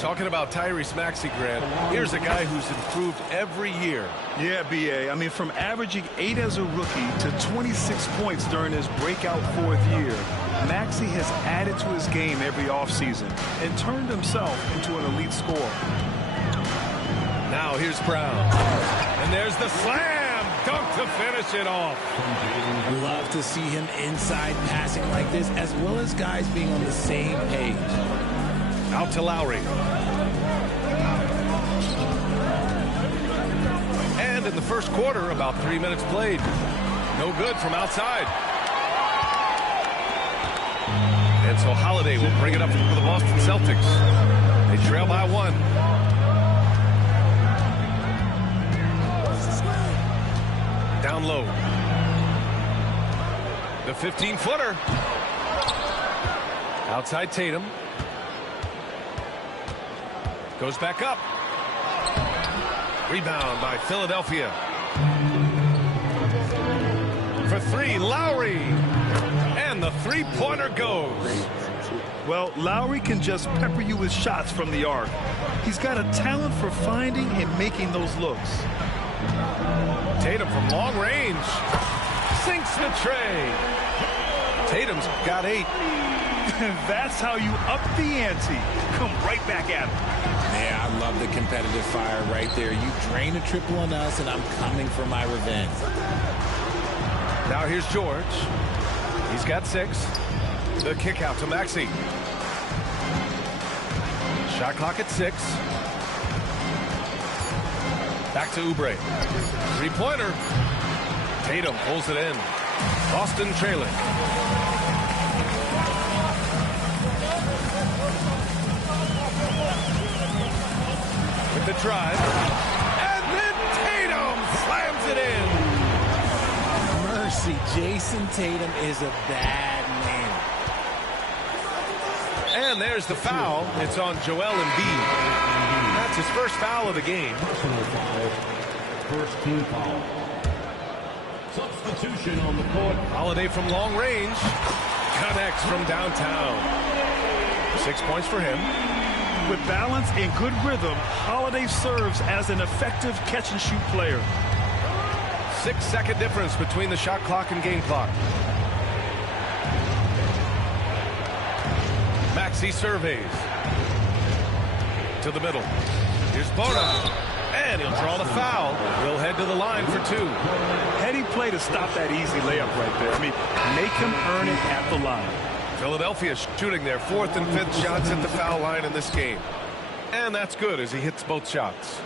Talking about Tyrese Maxey, Grant, here's a guy who's improved every year. Yeah, B.A. I mean, from averaging 8 as a rookie to 26 points during his breakout 4th year, Maxey has added to his game every offseason and turned himself into an elite scorer. Now here's Brown. And there's the slam dunk to finish it off. Love to see him inside passing like this, as well as guys being on the same page. Out to Lowry. And in the first quarter, about 3 minutes played. No good from outside. And so Holiday will bring it up for the Boston Celtics. They trail by 1. Down low. The 15-footer. Outside Tatum. Goes back up. Rebound by Philadelphia. For three, Lowry. And the three-pointer goes. Well, Lowry can just pepper you with shots from the arc. He's got a talent for finding and making those looks. Tatum from long range. Sinks the tray. Tatum's got 8. That's how you up the ante. Come right back at him. Yeah, I love the competitive fire right there. You drain a triple on us, and I'm coming for my revenge. Now here's George. He's got 6. The kick out to Maxey. Shot clock at 6. Back to Oubre. Three-pointer. Tatum pulls it in. Boston trailing. With the drive. And then Tatum slams it in. Mercy, Jason Tatum is a bad man. And there's the foul. It's on Joel Embiid. That's his first foul of the game. First team foul. Substitution on the court. Holiday from long range. Connects from downtown. 6 points for him. With balance and good rhythm, Holiday serves as an effective catch-and-shoot player. 6-second difference between the shot clock and game clock. Maxey surveys. To the middle. Here's Bona. And he'll draw the foul. He'll head to the line for 2. Heady play to stop that easy layup right there. I mean, make him earn it at the line. Philadelphia shooting their 4th and 5th shots at the foul line in this game. And that's good as he hits both shots.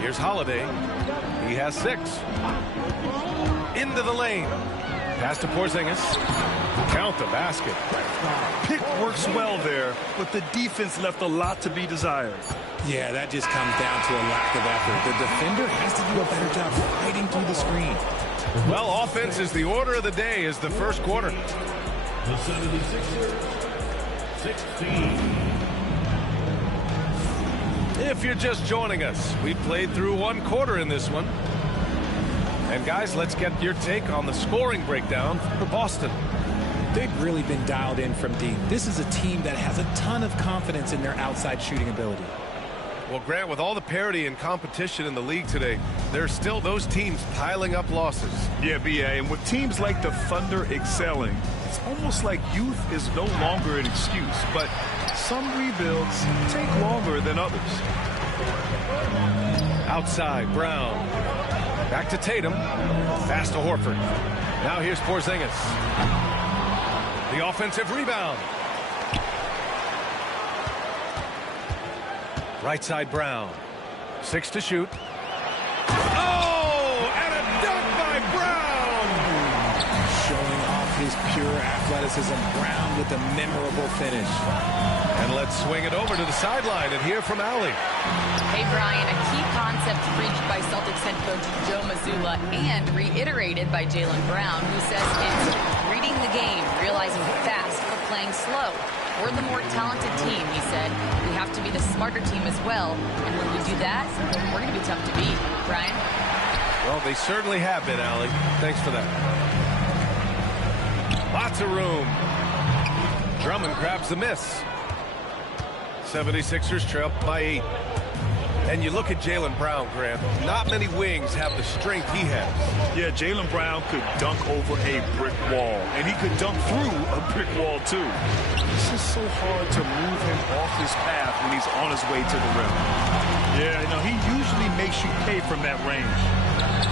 Here's Holiday. He has 6. Into the lane. Pass to Porzingis. Count the basket. Pick works well there, but the defense left a lot to be desired. Yeah, that just comes down to a lack of effort. The defender has to do a better job fighting through the screen. Well, offense is the order of the day as the first quarter. The 76ers, 16. If you're just joining us, we played through 1 quarter in this one. And guys, let's get your take on the scoring breakdown for Boston. They've really been dialed in from deep. This is a team that has a ton of confidence in their outside shooting ability. Well, Grant, with all the parity and competition in the league today, there's still those teams piling up losses. Yeah, B.A., and with teams like the Thunder excelling, it's almost like youth is no longer an excuse, but some rebuilds take longer than others. Outside, Brown. Back to Tatum. Fast to Horford. Now here's Porzingis. The offensive rebound. Right side, Brown. 6 to shoot. Oh, and a dunk by Brown! Showing off his pure athleticism. Brown with a memorable finish. And let's swing it over to the sideline and hear from Allie. Hey, Brian, a key concept preached by Celtics head coach Joe Mazzulla and reiterated by Jaylen Brown, who says it's reading the game, realizing fast, but playing slow. We're the more talented team, he said. We have to be the smarter team as well. And when we do that, we're going to be tough to beat. Brian? Well, they certainly have been, Allie. Thanks for that. Lots of room. Drummond grabs the miss. 76ers trail by 8. And you look at Jaylen Brown, Grant. Not many wings have the strength he has. Yeah, Jaylen Brown could dunk over a brick wall, and he could dunk through a brick wall, too. It's just so hard to move him off his path when he's on his way to the rim. Yeah, no, he usually makes you pay from that range.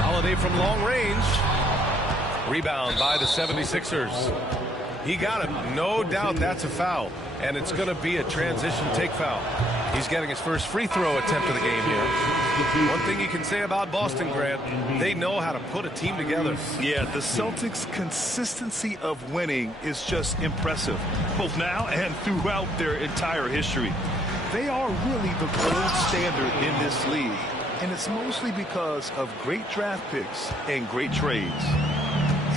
Holiday from long range. Rebound by the 76ers. He got him. No doubt that's a foul. And it's going to be a transition take foul. He's getting his first free throw attempt of the game here. One thing you can say about Boston, Grant, they know how to put a team together. Yeah, the Celtics' consistency of winning is just impressive, both now and throughout their entire history. They are really the gold standard in this league, and it's mostly because of great draft picks and great trades.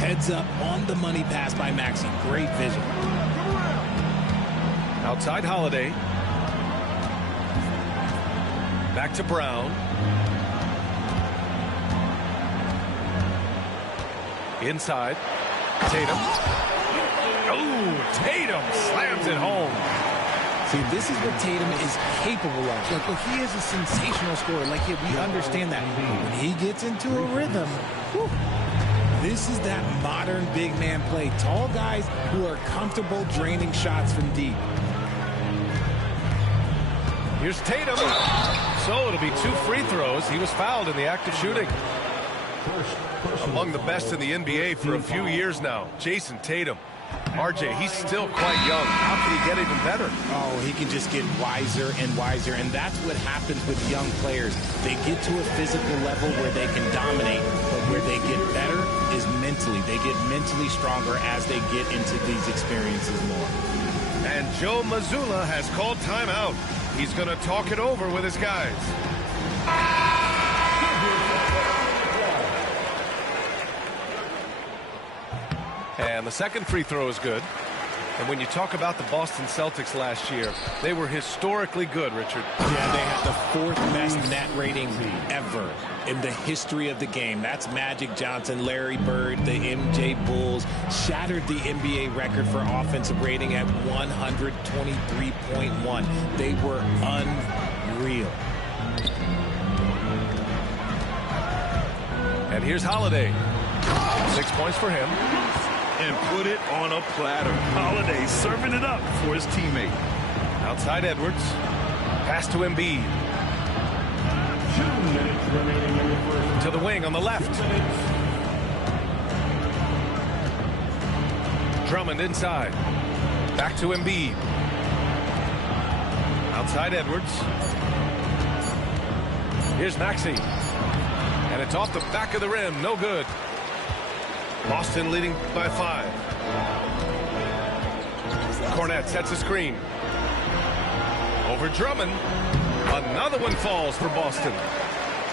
Heads up on the money pass by Maxey. Great vision. Outside Holiday. Back to Brown. Inside. Tatum. Oh, Tatum slams it home. See, this is what Tatum is capable of. Look, he is a sensational scorer. Like, we understand that. When he gets into a rhythm, whew, this is that modern big man play. Tall guys who are comfortable draining shots from deep. Here's Tatum. So it'll be 2 free throws. He was fouled in the act of shooting. Among the best in the NBA for a few years now, Jason Tatum. RJ, he's still quite young. How can he get even better? Oh, he can just get wiser and wiser, and that's what happens with young players. They get to a physical level where they can dominate, but where they get better is mentally. They get mentally stronger as they get into these experiences more. And Joe Mazzulla has called timeout. He's going to talk it over with his guys. And the second free throw is good. And when you talk about the Boston Celtics last year, they were historically good, Richard. Yeah, they had the 4th best net rating ever in the history of the game. That's Magic Johnson, Larry Bird, the MJ Bulls. Shattered the NBA record for offensive rating at 123.1. They were unreal. And here's Holiday. 6 points for him. And put it on a platter. Holiday serving it up for his teammate. Outside Edwards. Pass to Embiid. To the wing on the left. Drummond inside. Back to Embiid. Outside Edwards. Here's Maxey. And it's off the back of the rim. No good. Boston leading by 5. Cornette sets a screen. Over Drummond. Another one falls for Boston.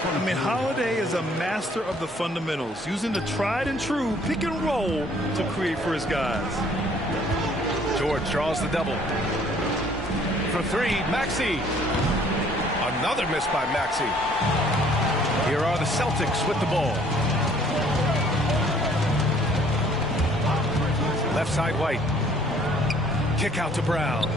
I mean, Holiday is a master of the fundamentals, using the tried and true pick and roll to create for his guys. George draws the double. For 3, Maxey. Another miss by Maxey. Here are the Celtics with the ball. Left side, White. Kick out to Brown.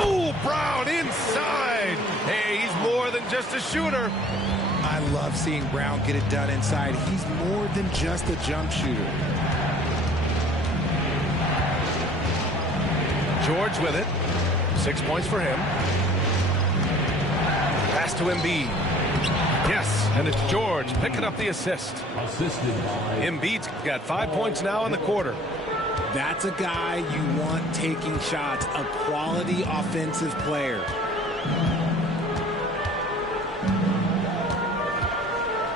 Oh, Brown inside. Hey, he's more than just a shooter. I love seeing Brown get it done inside. He's more than just a jump shooter. George with it. 6 points for him. Pass to Embiid. Yes, and it's George picking up the assist. Embiid's got 5 points now in the quarter. That's a guy you want taking shots, a quality offensive player.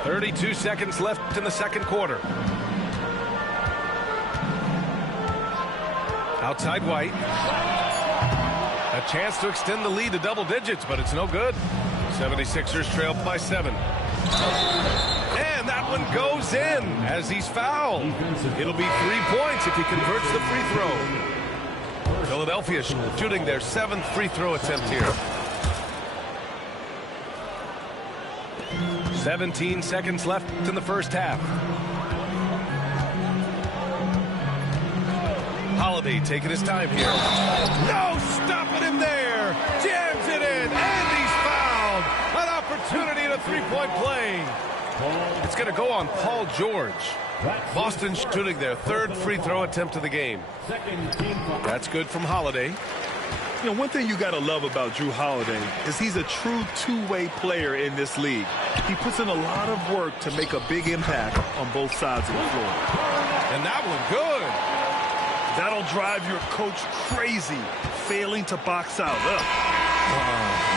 32 seconds left in the second quarter. Outside White. A chance to extend the lead to double digits, but it's no good. 76ers trail by 7. And that one goes in as he's fouled. It'll be 3 points if he converts the free throw. Philadelphia shooting their 7th free throw attempt here. 17 seconds left in the first half. Holiday taking his time here. No stopping him there. Jams it in, and he's fouled. An opportunity at a three-point play. It's going to go on Paul George. Boston shooting their 3rd free throw attempt of the game. That's good from Holiday. You know, one thing you got to love about Jrue Holiday is he's a true two-way player in this league. He puts in a lot of work to make a big impact on both sides of the floor. And that one good. That'll drive your coach crazy, failing to box out.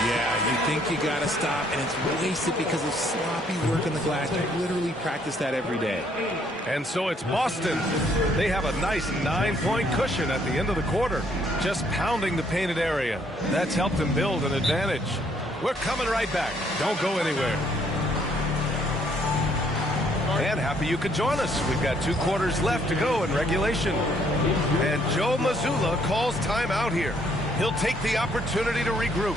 Yeah, you think you got to stop, and it's wasted because of sloppy work on the glass. You literally practice that every day. And so it's Boston. They have a nice 9-point cushion at the end of the quarter, just pounding the painted area. That's helped them build an advantage. We're coming right back. Don't go anywhere. And happy you could join us. We've got 2 quarters left to go in regulation. And Joe Mazzulla calls timeout here. He'll take the opportunity to regroup.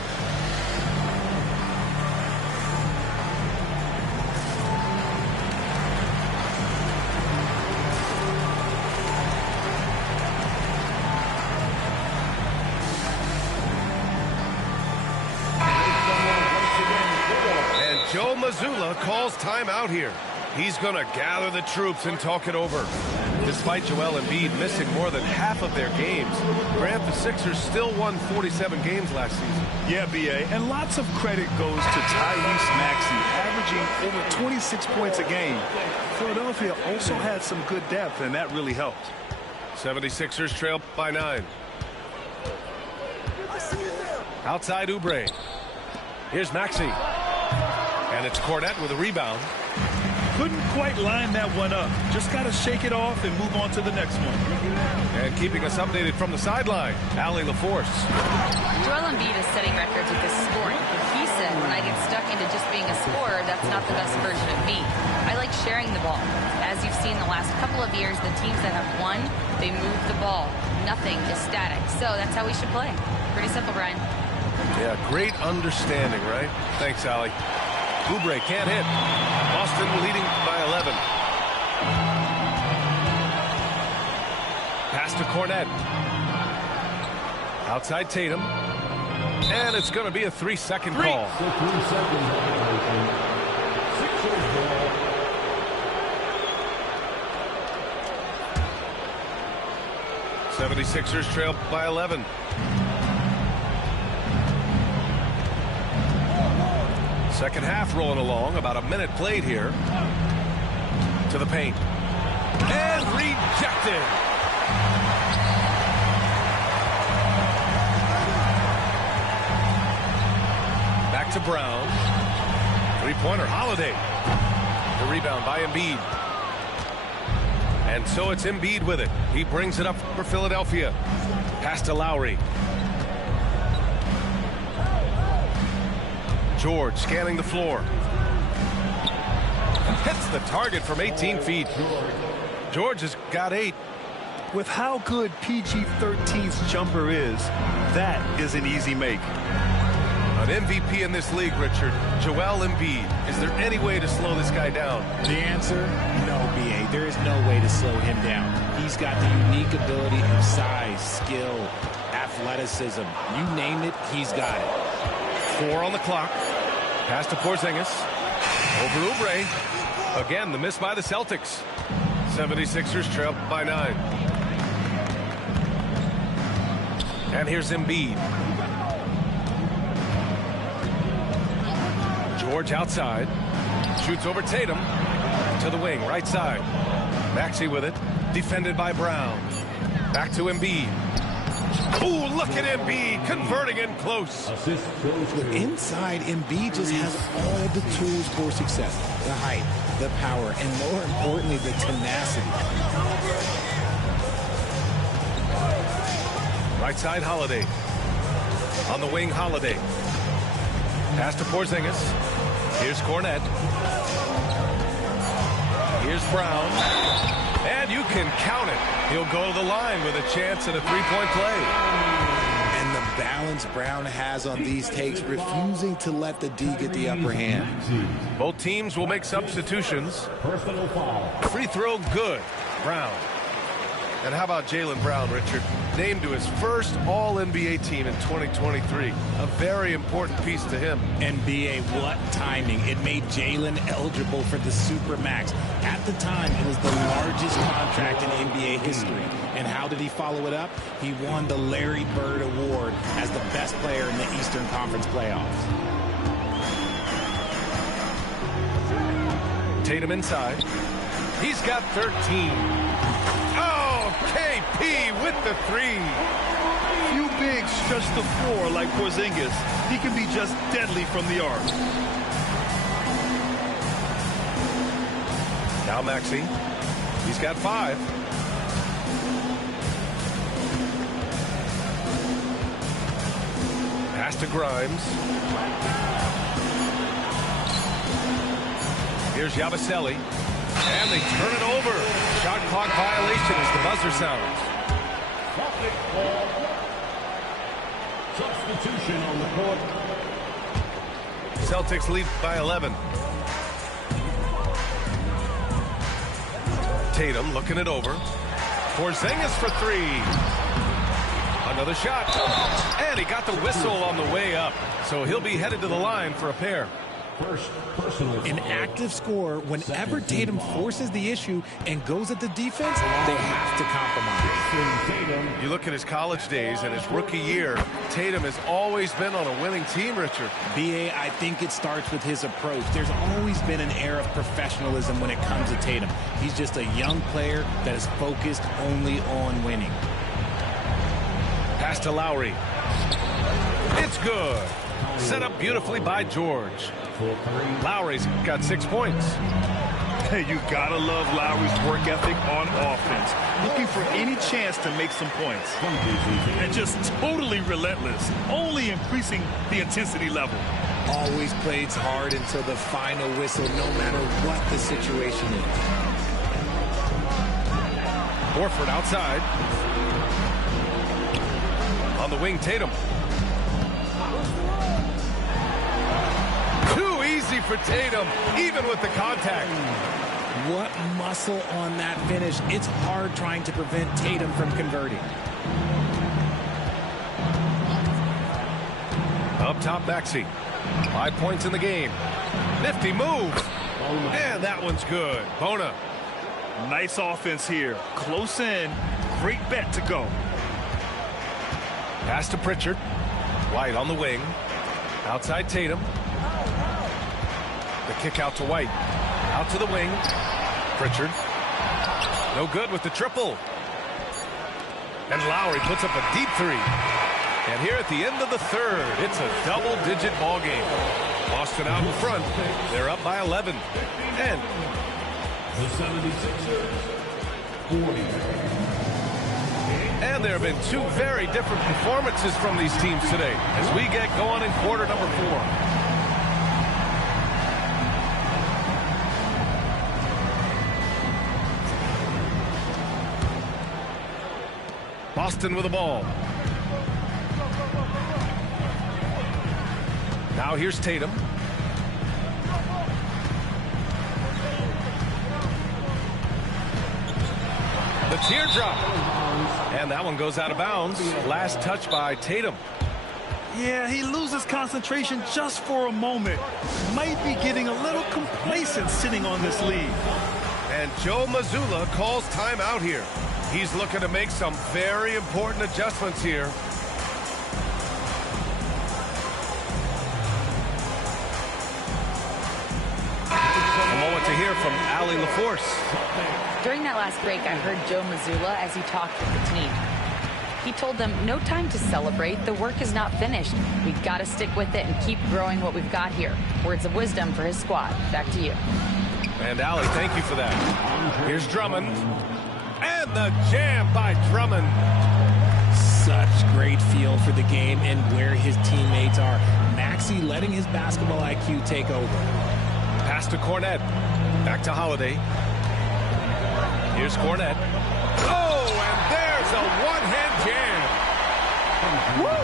Joe Mazzulla calls timeout here. He's going to gather the troops and talk it over. Despite Joel Embiid missing more than half of their games, Grant, the Sixers still won 47 games last season. Yeah, B.A., and lots of credit goes to Tyrese Maxey, averaging over 26 points a game. Philadelphia also had some good depth, and that really helped. 76ers trail by 9. Outside Oubre. Here's Maxey. And it's Cornette with a rebound. Couldn't quite line that one up. Just got to shake it off and move on to the next one. And keeping us updated from the sideline, Allie LaForce. Joel Embiid is setting records with his scoring. But he said, when I get stuck into just being a scorer, that's not the best version of me. I like sharing the ball. As you've seen the last couple of years, the teams that have won, they move the ball. Nothing is static. So that's how we should play. Pretty simple, Brian. Yeah, great understanding, right? Thanks, Allie. Oubre can't hit. Boston leading by 11. Pass to Cornette. Outside Tatum. And it's going to be a 3-second call. 76ers trail by 11. Second half rolling along. About a minute played here. To the paint. And rejected. Back to Brown. Three-pointer, Holiday. The rebound by Embiid. And so it's Embiid with it. He brings it up for Philadelphia. Pass to Lowry. George scanning the floor. Hits the target from 18 feet. George has got 8. With how good PG-13's jumper is, that is an easy make. An MVP in this league, Richard. Joel Embiid. Is there any way to slow this guy down? The answer, no, B.A. There is no way to slow him down. He's got the unique ability of size, skill, athleticism. You name it, he's got it. 4 on the clock. Pass to Porzingis. Over Oubre. Again, the miss by the Celtics. 76ers trail by 9. And here's Embiid. George outside. Shoots over Tatum. To the wing, right side. Maxey with it. Defended by Brown. Back to Embiid. Ooh, look at Embiid converting in close. Inside, Embiid just has all the tools for success. The height, the power, and more importantly, the tenacity. Right side, Holiday. On the wing, Holiday. Pass to Porzingis. Here's Cornette. Here's Brown. And you can count it. He'll go to the line with a chance at a three-point play. And the balance Brown has on these takes, refusing to let the D get the upper hand. Both teams will make substitutions. Free throw good. Brown. And how about Jaylen Brown, Richard? Named to his first All-NBA team in 2023. A very important piece to him. NBA, what timing. It made Jaylen eligible for the Supermax. At the time, it was the largest contract in NBA history. And how did he follow it up? He won the Larry Bird Award as the best player in the Eastern Conference playoffs. Tatum inside. He's got 13. KP with the 3. Few bigs stretch the floor like Porzingis. He can be just deadly from the arc. Now Maxey. He's got 5. Pass to Grimes. Here's Yabusele. And they turn it over. Shot clock violation as the buzzer sounds. Substitution on the court. Celtics lead by 11. Tatum looking it over. Porzingis for three. Another shot. And he got the whistle on the way up. So he'll be headed to the line for a pair. An active scorer, whenever Tatum forces the issue and goes at the defense, they have to compromise. You look at his college days and his rookie year, Tatum has always been on a winning team, Richard. B.A., I think it starts with his approach. There's always been an air of professionalism when it comes to Tatum. He's just a young player that is focused only on winning. Pass to Lowry. It's good. Set up beautifully by George. Lowry's got 6 points. Hey, you gotta love Lowry's work ethic on offense. Looking for any chance to make some points. And just totally relentless, only increasing the intensity level. Always plays hard until the final whistle, no matter what the situation is. Horford outside. On the wing, Tatum. Too easy for Tatum, even with the contact. What muscle on that finish. It's hard trying to prevent Tatum from converting. Up top, Maxey. 5 points in the game. Nifty move. And that one's good. Bona. Nice offense here. Close in. Great bet to go. Pass to Pritchard. White on the wing. Outside Tatum. The kick out to White. Out to the wing. Pritchard. No good with the triple. And Lowry puts up a deep three. And here at the end of the third, it's a double-digit ball game. Boston out in front. They're up by 11. And the 76ers, 40. And there have been two very different performances from these teams today as we get going in quarter number 4. Boston with the ball. Now here's Tatum. The teardrop. And that one goes out of bounds. Last touch by Tatum. Yeah, he loses concentration just for a moment. Might be getting a little complacent sitting on this lead. And Joe Mazzulla calls timeout here. He's looking to make some very important adjustments here. A moment to hear from Allie LaForce. During that last break, I heard Joe Mazzulla as he talked with the team. He told them, no time to celebrate. The work is not finished. We've got to stick with it and keep growing what we've got here. Words of wisdom for his squad. Back to you. And Allie, thank you for that. Here's Drummond. And the jam by Drummond. Such great feel for the game and where his teammates are. Maxey letting his basketball IQ take over. Pass to Cornette. Back to Holiday. Here's Cornette. Oh, and there's a one-hand jam. Woo!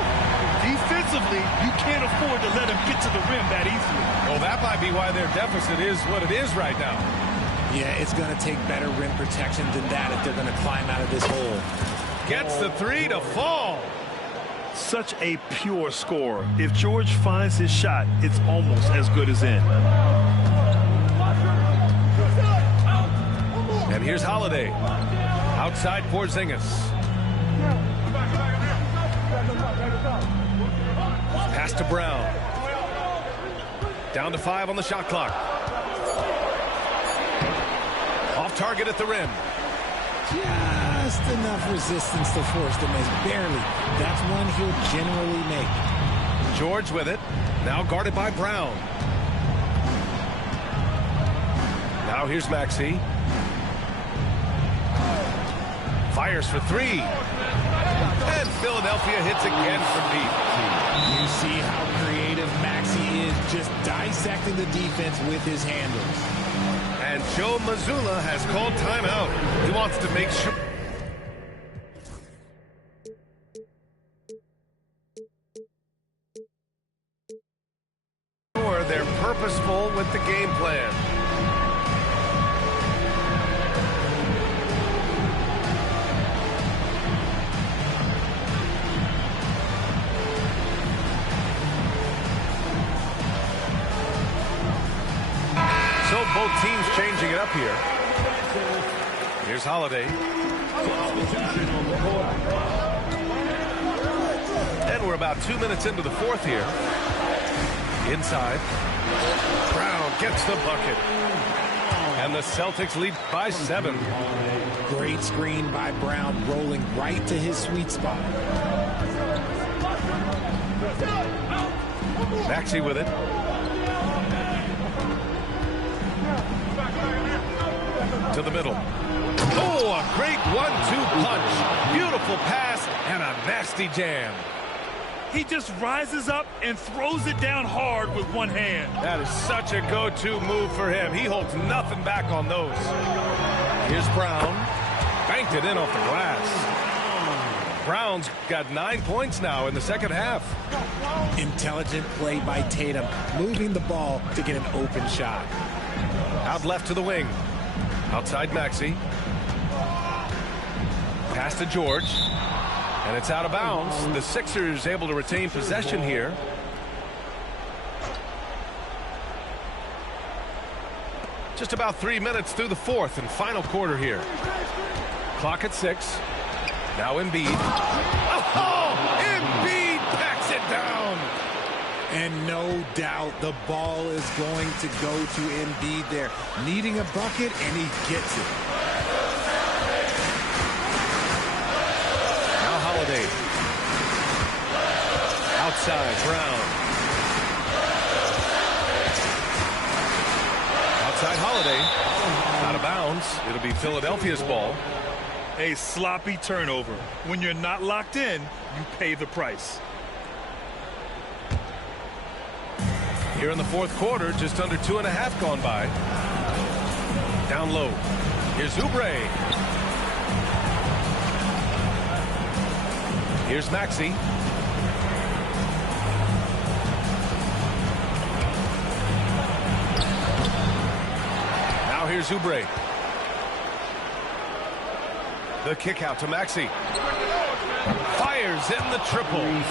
Defensively, you can't afford to let him get to the rim that easily. Well, that might be why their deficit is what it is right now. Yeah, it's going to take better rim protection than that if they're going to climb out of this hole. Gets the three to fall. Such a pure scorer. If George finds his shot, it's almost as good as in. And here's Holiday. Outside Porzingis. Pass to Brown. Down to 5 on the shot clock. Off target at the rim. Just enough resistance to force the miss. Barely. That's one he'll generally make. George with it. Now guarded by Brown. Now here's Maxey. Fires for 3. And Philadelphia hits again from deep. You see how creative Maxey is, just dissecting the defense with his handles. And Joe Mazzulla has called timeout. He wants to make sure. They're purposeful with the game plan. So both teams changing it up here. Here's Holiday. And we're about 2 minutes into the fourth here. Inside. Brown gets the bucket. And the Celtics lead by 7. Great screen by Brown, rolling right to his sweet spot. Maxey with it. To the middle. Oh, a great 1-2 punch. Beautiful pass and a nasty jam. He just rises up and throws it down hard with one hand. That is such a go-to move for him. He holds nothing back on those. Here's Brown. Banked it in off the glass. Brown's got 9 points now in the second half. Intelligent play by Tatum, moving the ball to get an open shot. Out left to the wing. Outside Maxey. Pass to George. And it's out of bounds. The Sixers able to retain possession here. Just about 3 minutes through the fourth and final quarter here. Clock at 6. Now Embiid. Oh, Embiid packs it down. And no doubt the ball is going to go to Embiid there. Needing a bucket, and he gets it. Holiday. Outside, Brown. Outside Holiday. Out of bounds. It'll be Philadelphia's ball. A sloppy turnover. When you're not locked in, you pay the price. Here in the fourth quarter, just under 2.5 gone by. Down low. Here's Oubre. Here's Maxey. Now here's Oubre. The kick out to Maxey. Fires in the triple.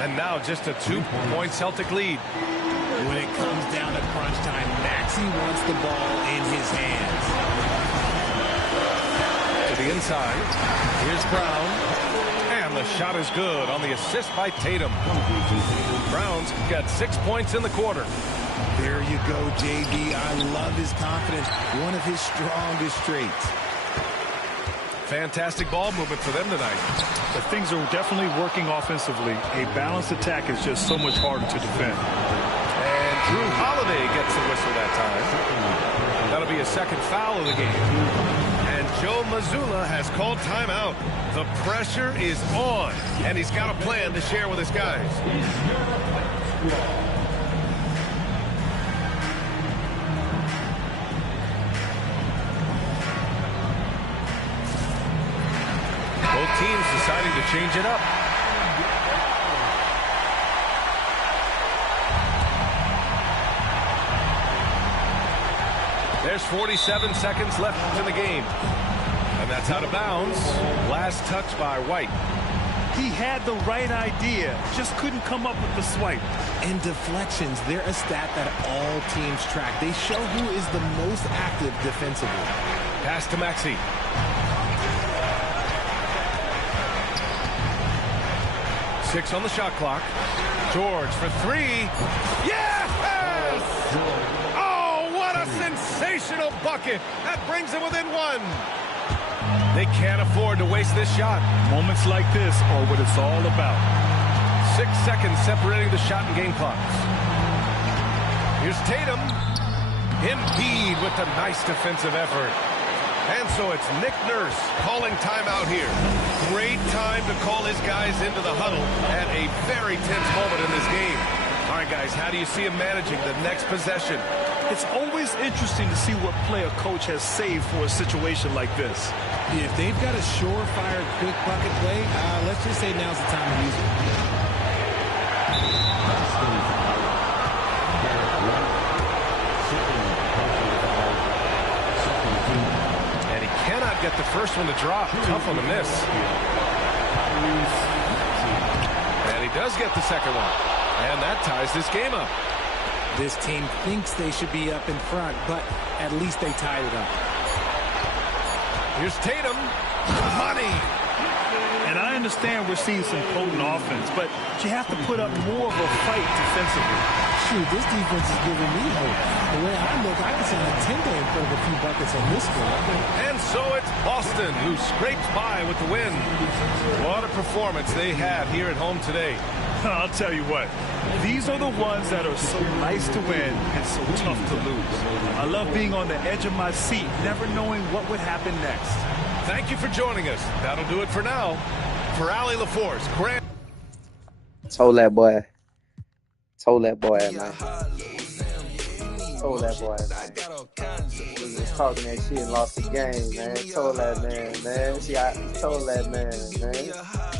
And now just a 2-point Celtic lead. When it comes down to crunch time, Maxey wants the ball in his hands. To the inside. Here's Brown. And the shot is good on the assist by Tatum. Brown's got 6 points in the quarter. There you go, JB. I love his confidence. One of his strongest traits. Fantastic ball movement for them tonight. But things are definitely working offensively. A balanced attack is just so much harder to defend. And Drew Holiday gets the whistle that time. That'll be a second foul of the game. And Joe Mazzulla has called timeout. The pressure is on, and he's got a plan to share with his guys. Both teams deciding to change it up. There's 47 seconds left in the game. And that's out of bounds. Last touch by White. He had the right idea, just couldn't come up with the swipe. And deflections, they're a stat that all teams track. They show who is the most active defensively. Pass to Maxey. Six on the shot clock. George for 3. Yes! Oh, what a sensational bucket. That brings them within 1. They can't afford to waste this shot. Moments like this are what it's all about. 6 seconds separating the shot and game clocks. Here's Tatum. Embiid with the nice defensive effort. And so it's Nick Nurse calling timeout here. Great time to call his guys into the huddle at a very tense moment in this game. All right, guys, how do you see him managing the next possession? It's always interesting to see what play a coach has saved for a situation like this. If they've got a surefire, quick bucket play, let's just say now's the time to use it. And he cannot get the first one to drop. Tough one to miss. And he does get the second one. And that ties this game up. This team thinks they should be up in front, but at least they tied it up. Here's Tatum. Money. And I understand we're seeing some potent offense, but you have to put up more of a fight defensively. Shoot, this defense is giving me hope. The way I look, I can send a 10-day and put up a few buckets on this one. And so it's Boston who scrapes by with the win. What a performance they had here at home today. I'll tell you what, these are the ones that are so nice to win and so tough to lose. I love being on the edge of my seat, never knowing what would happen next. Thank you for joining us. That'll do it for now. For Allie LaForce, Grant. Told that boy, man. Told that boy, man. He was talking that shit and lost the game, man. Told that man, man. See, I told that man, man.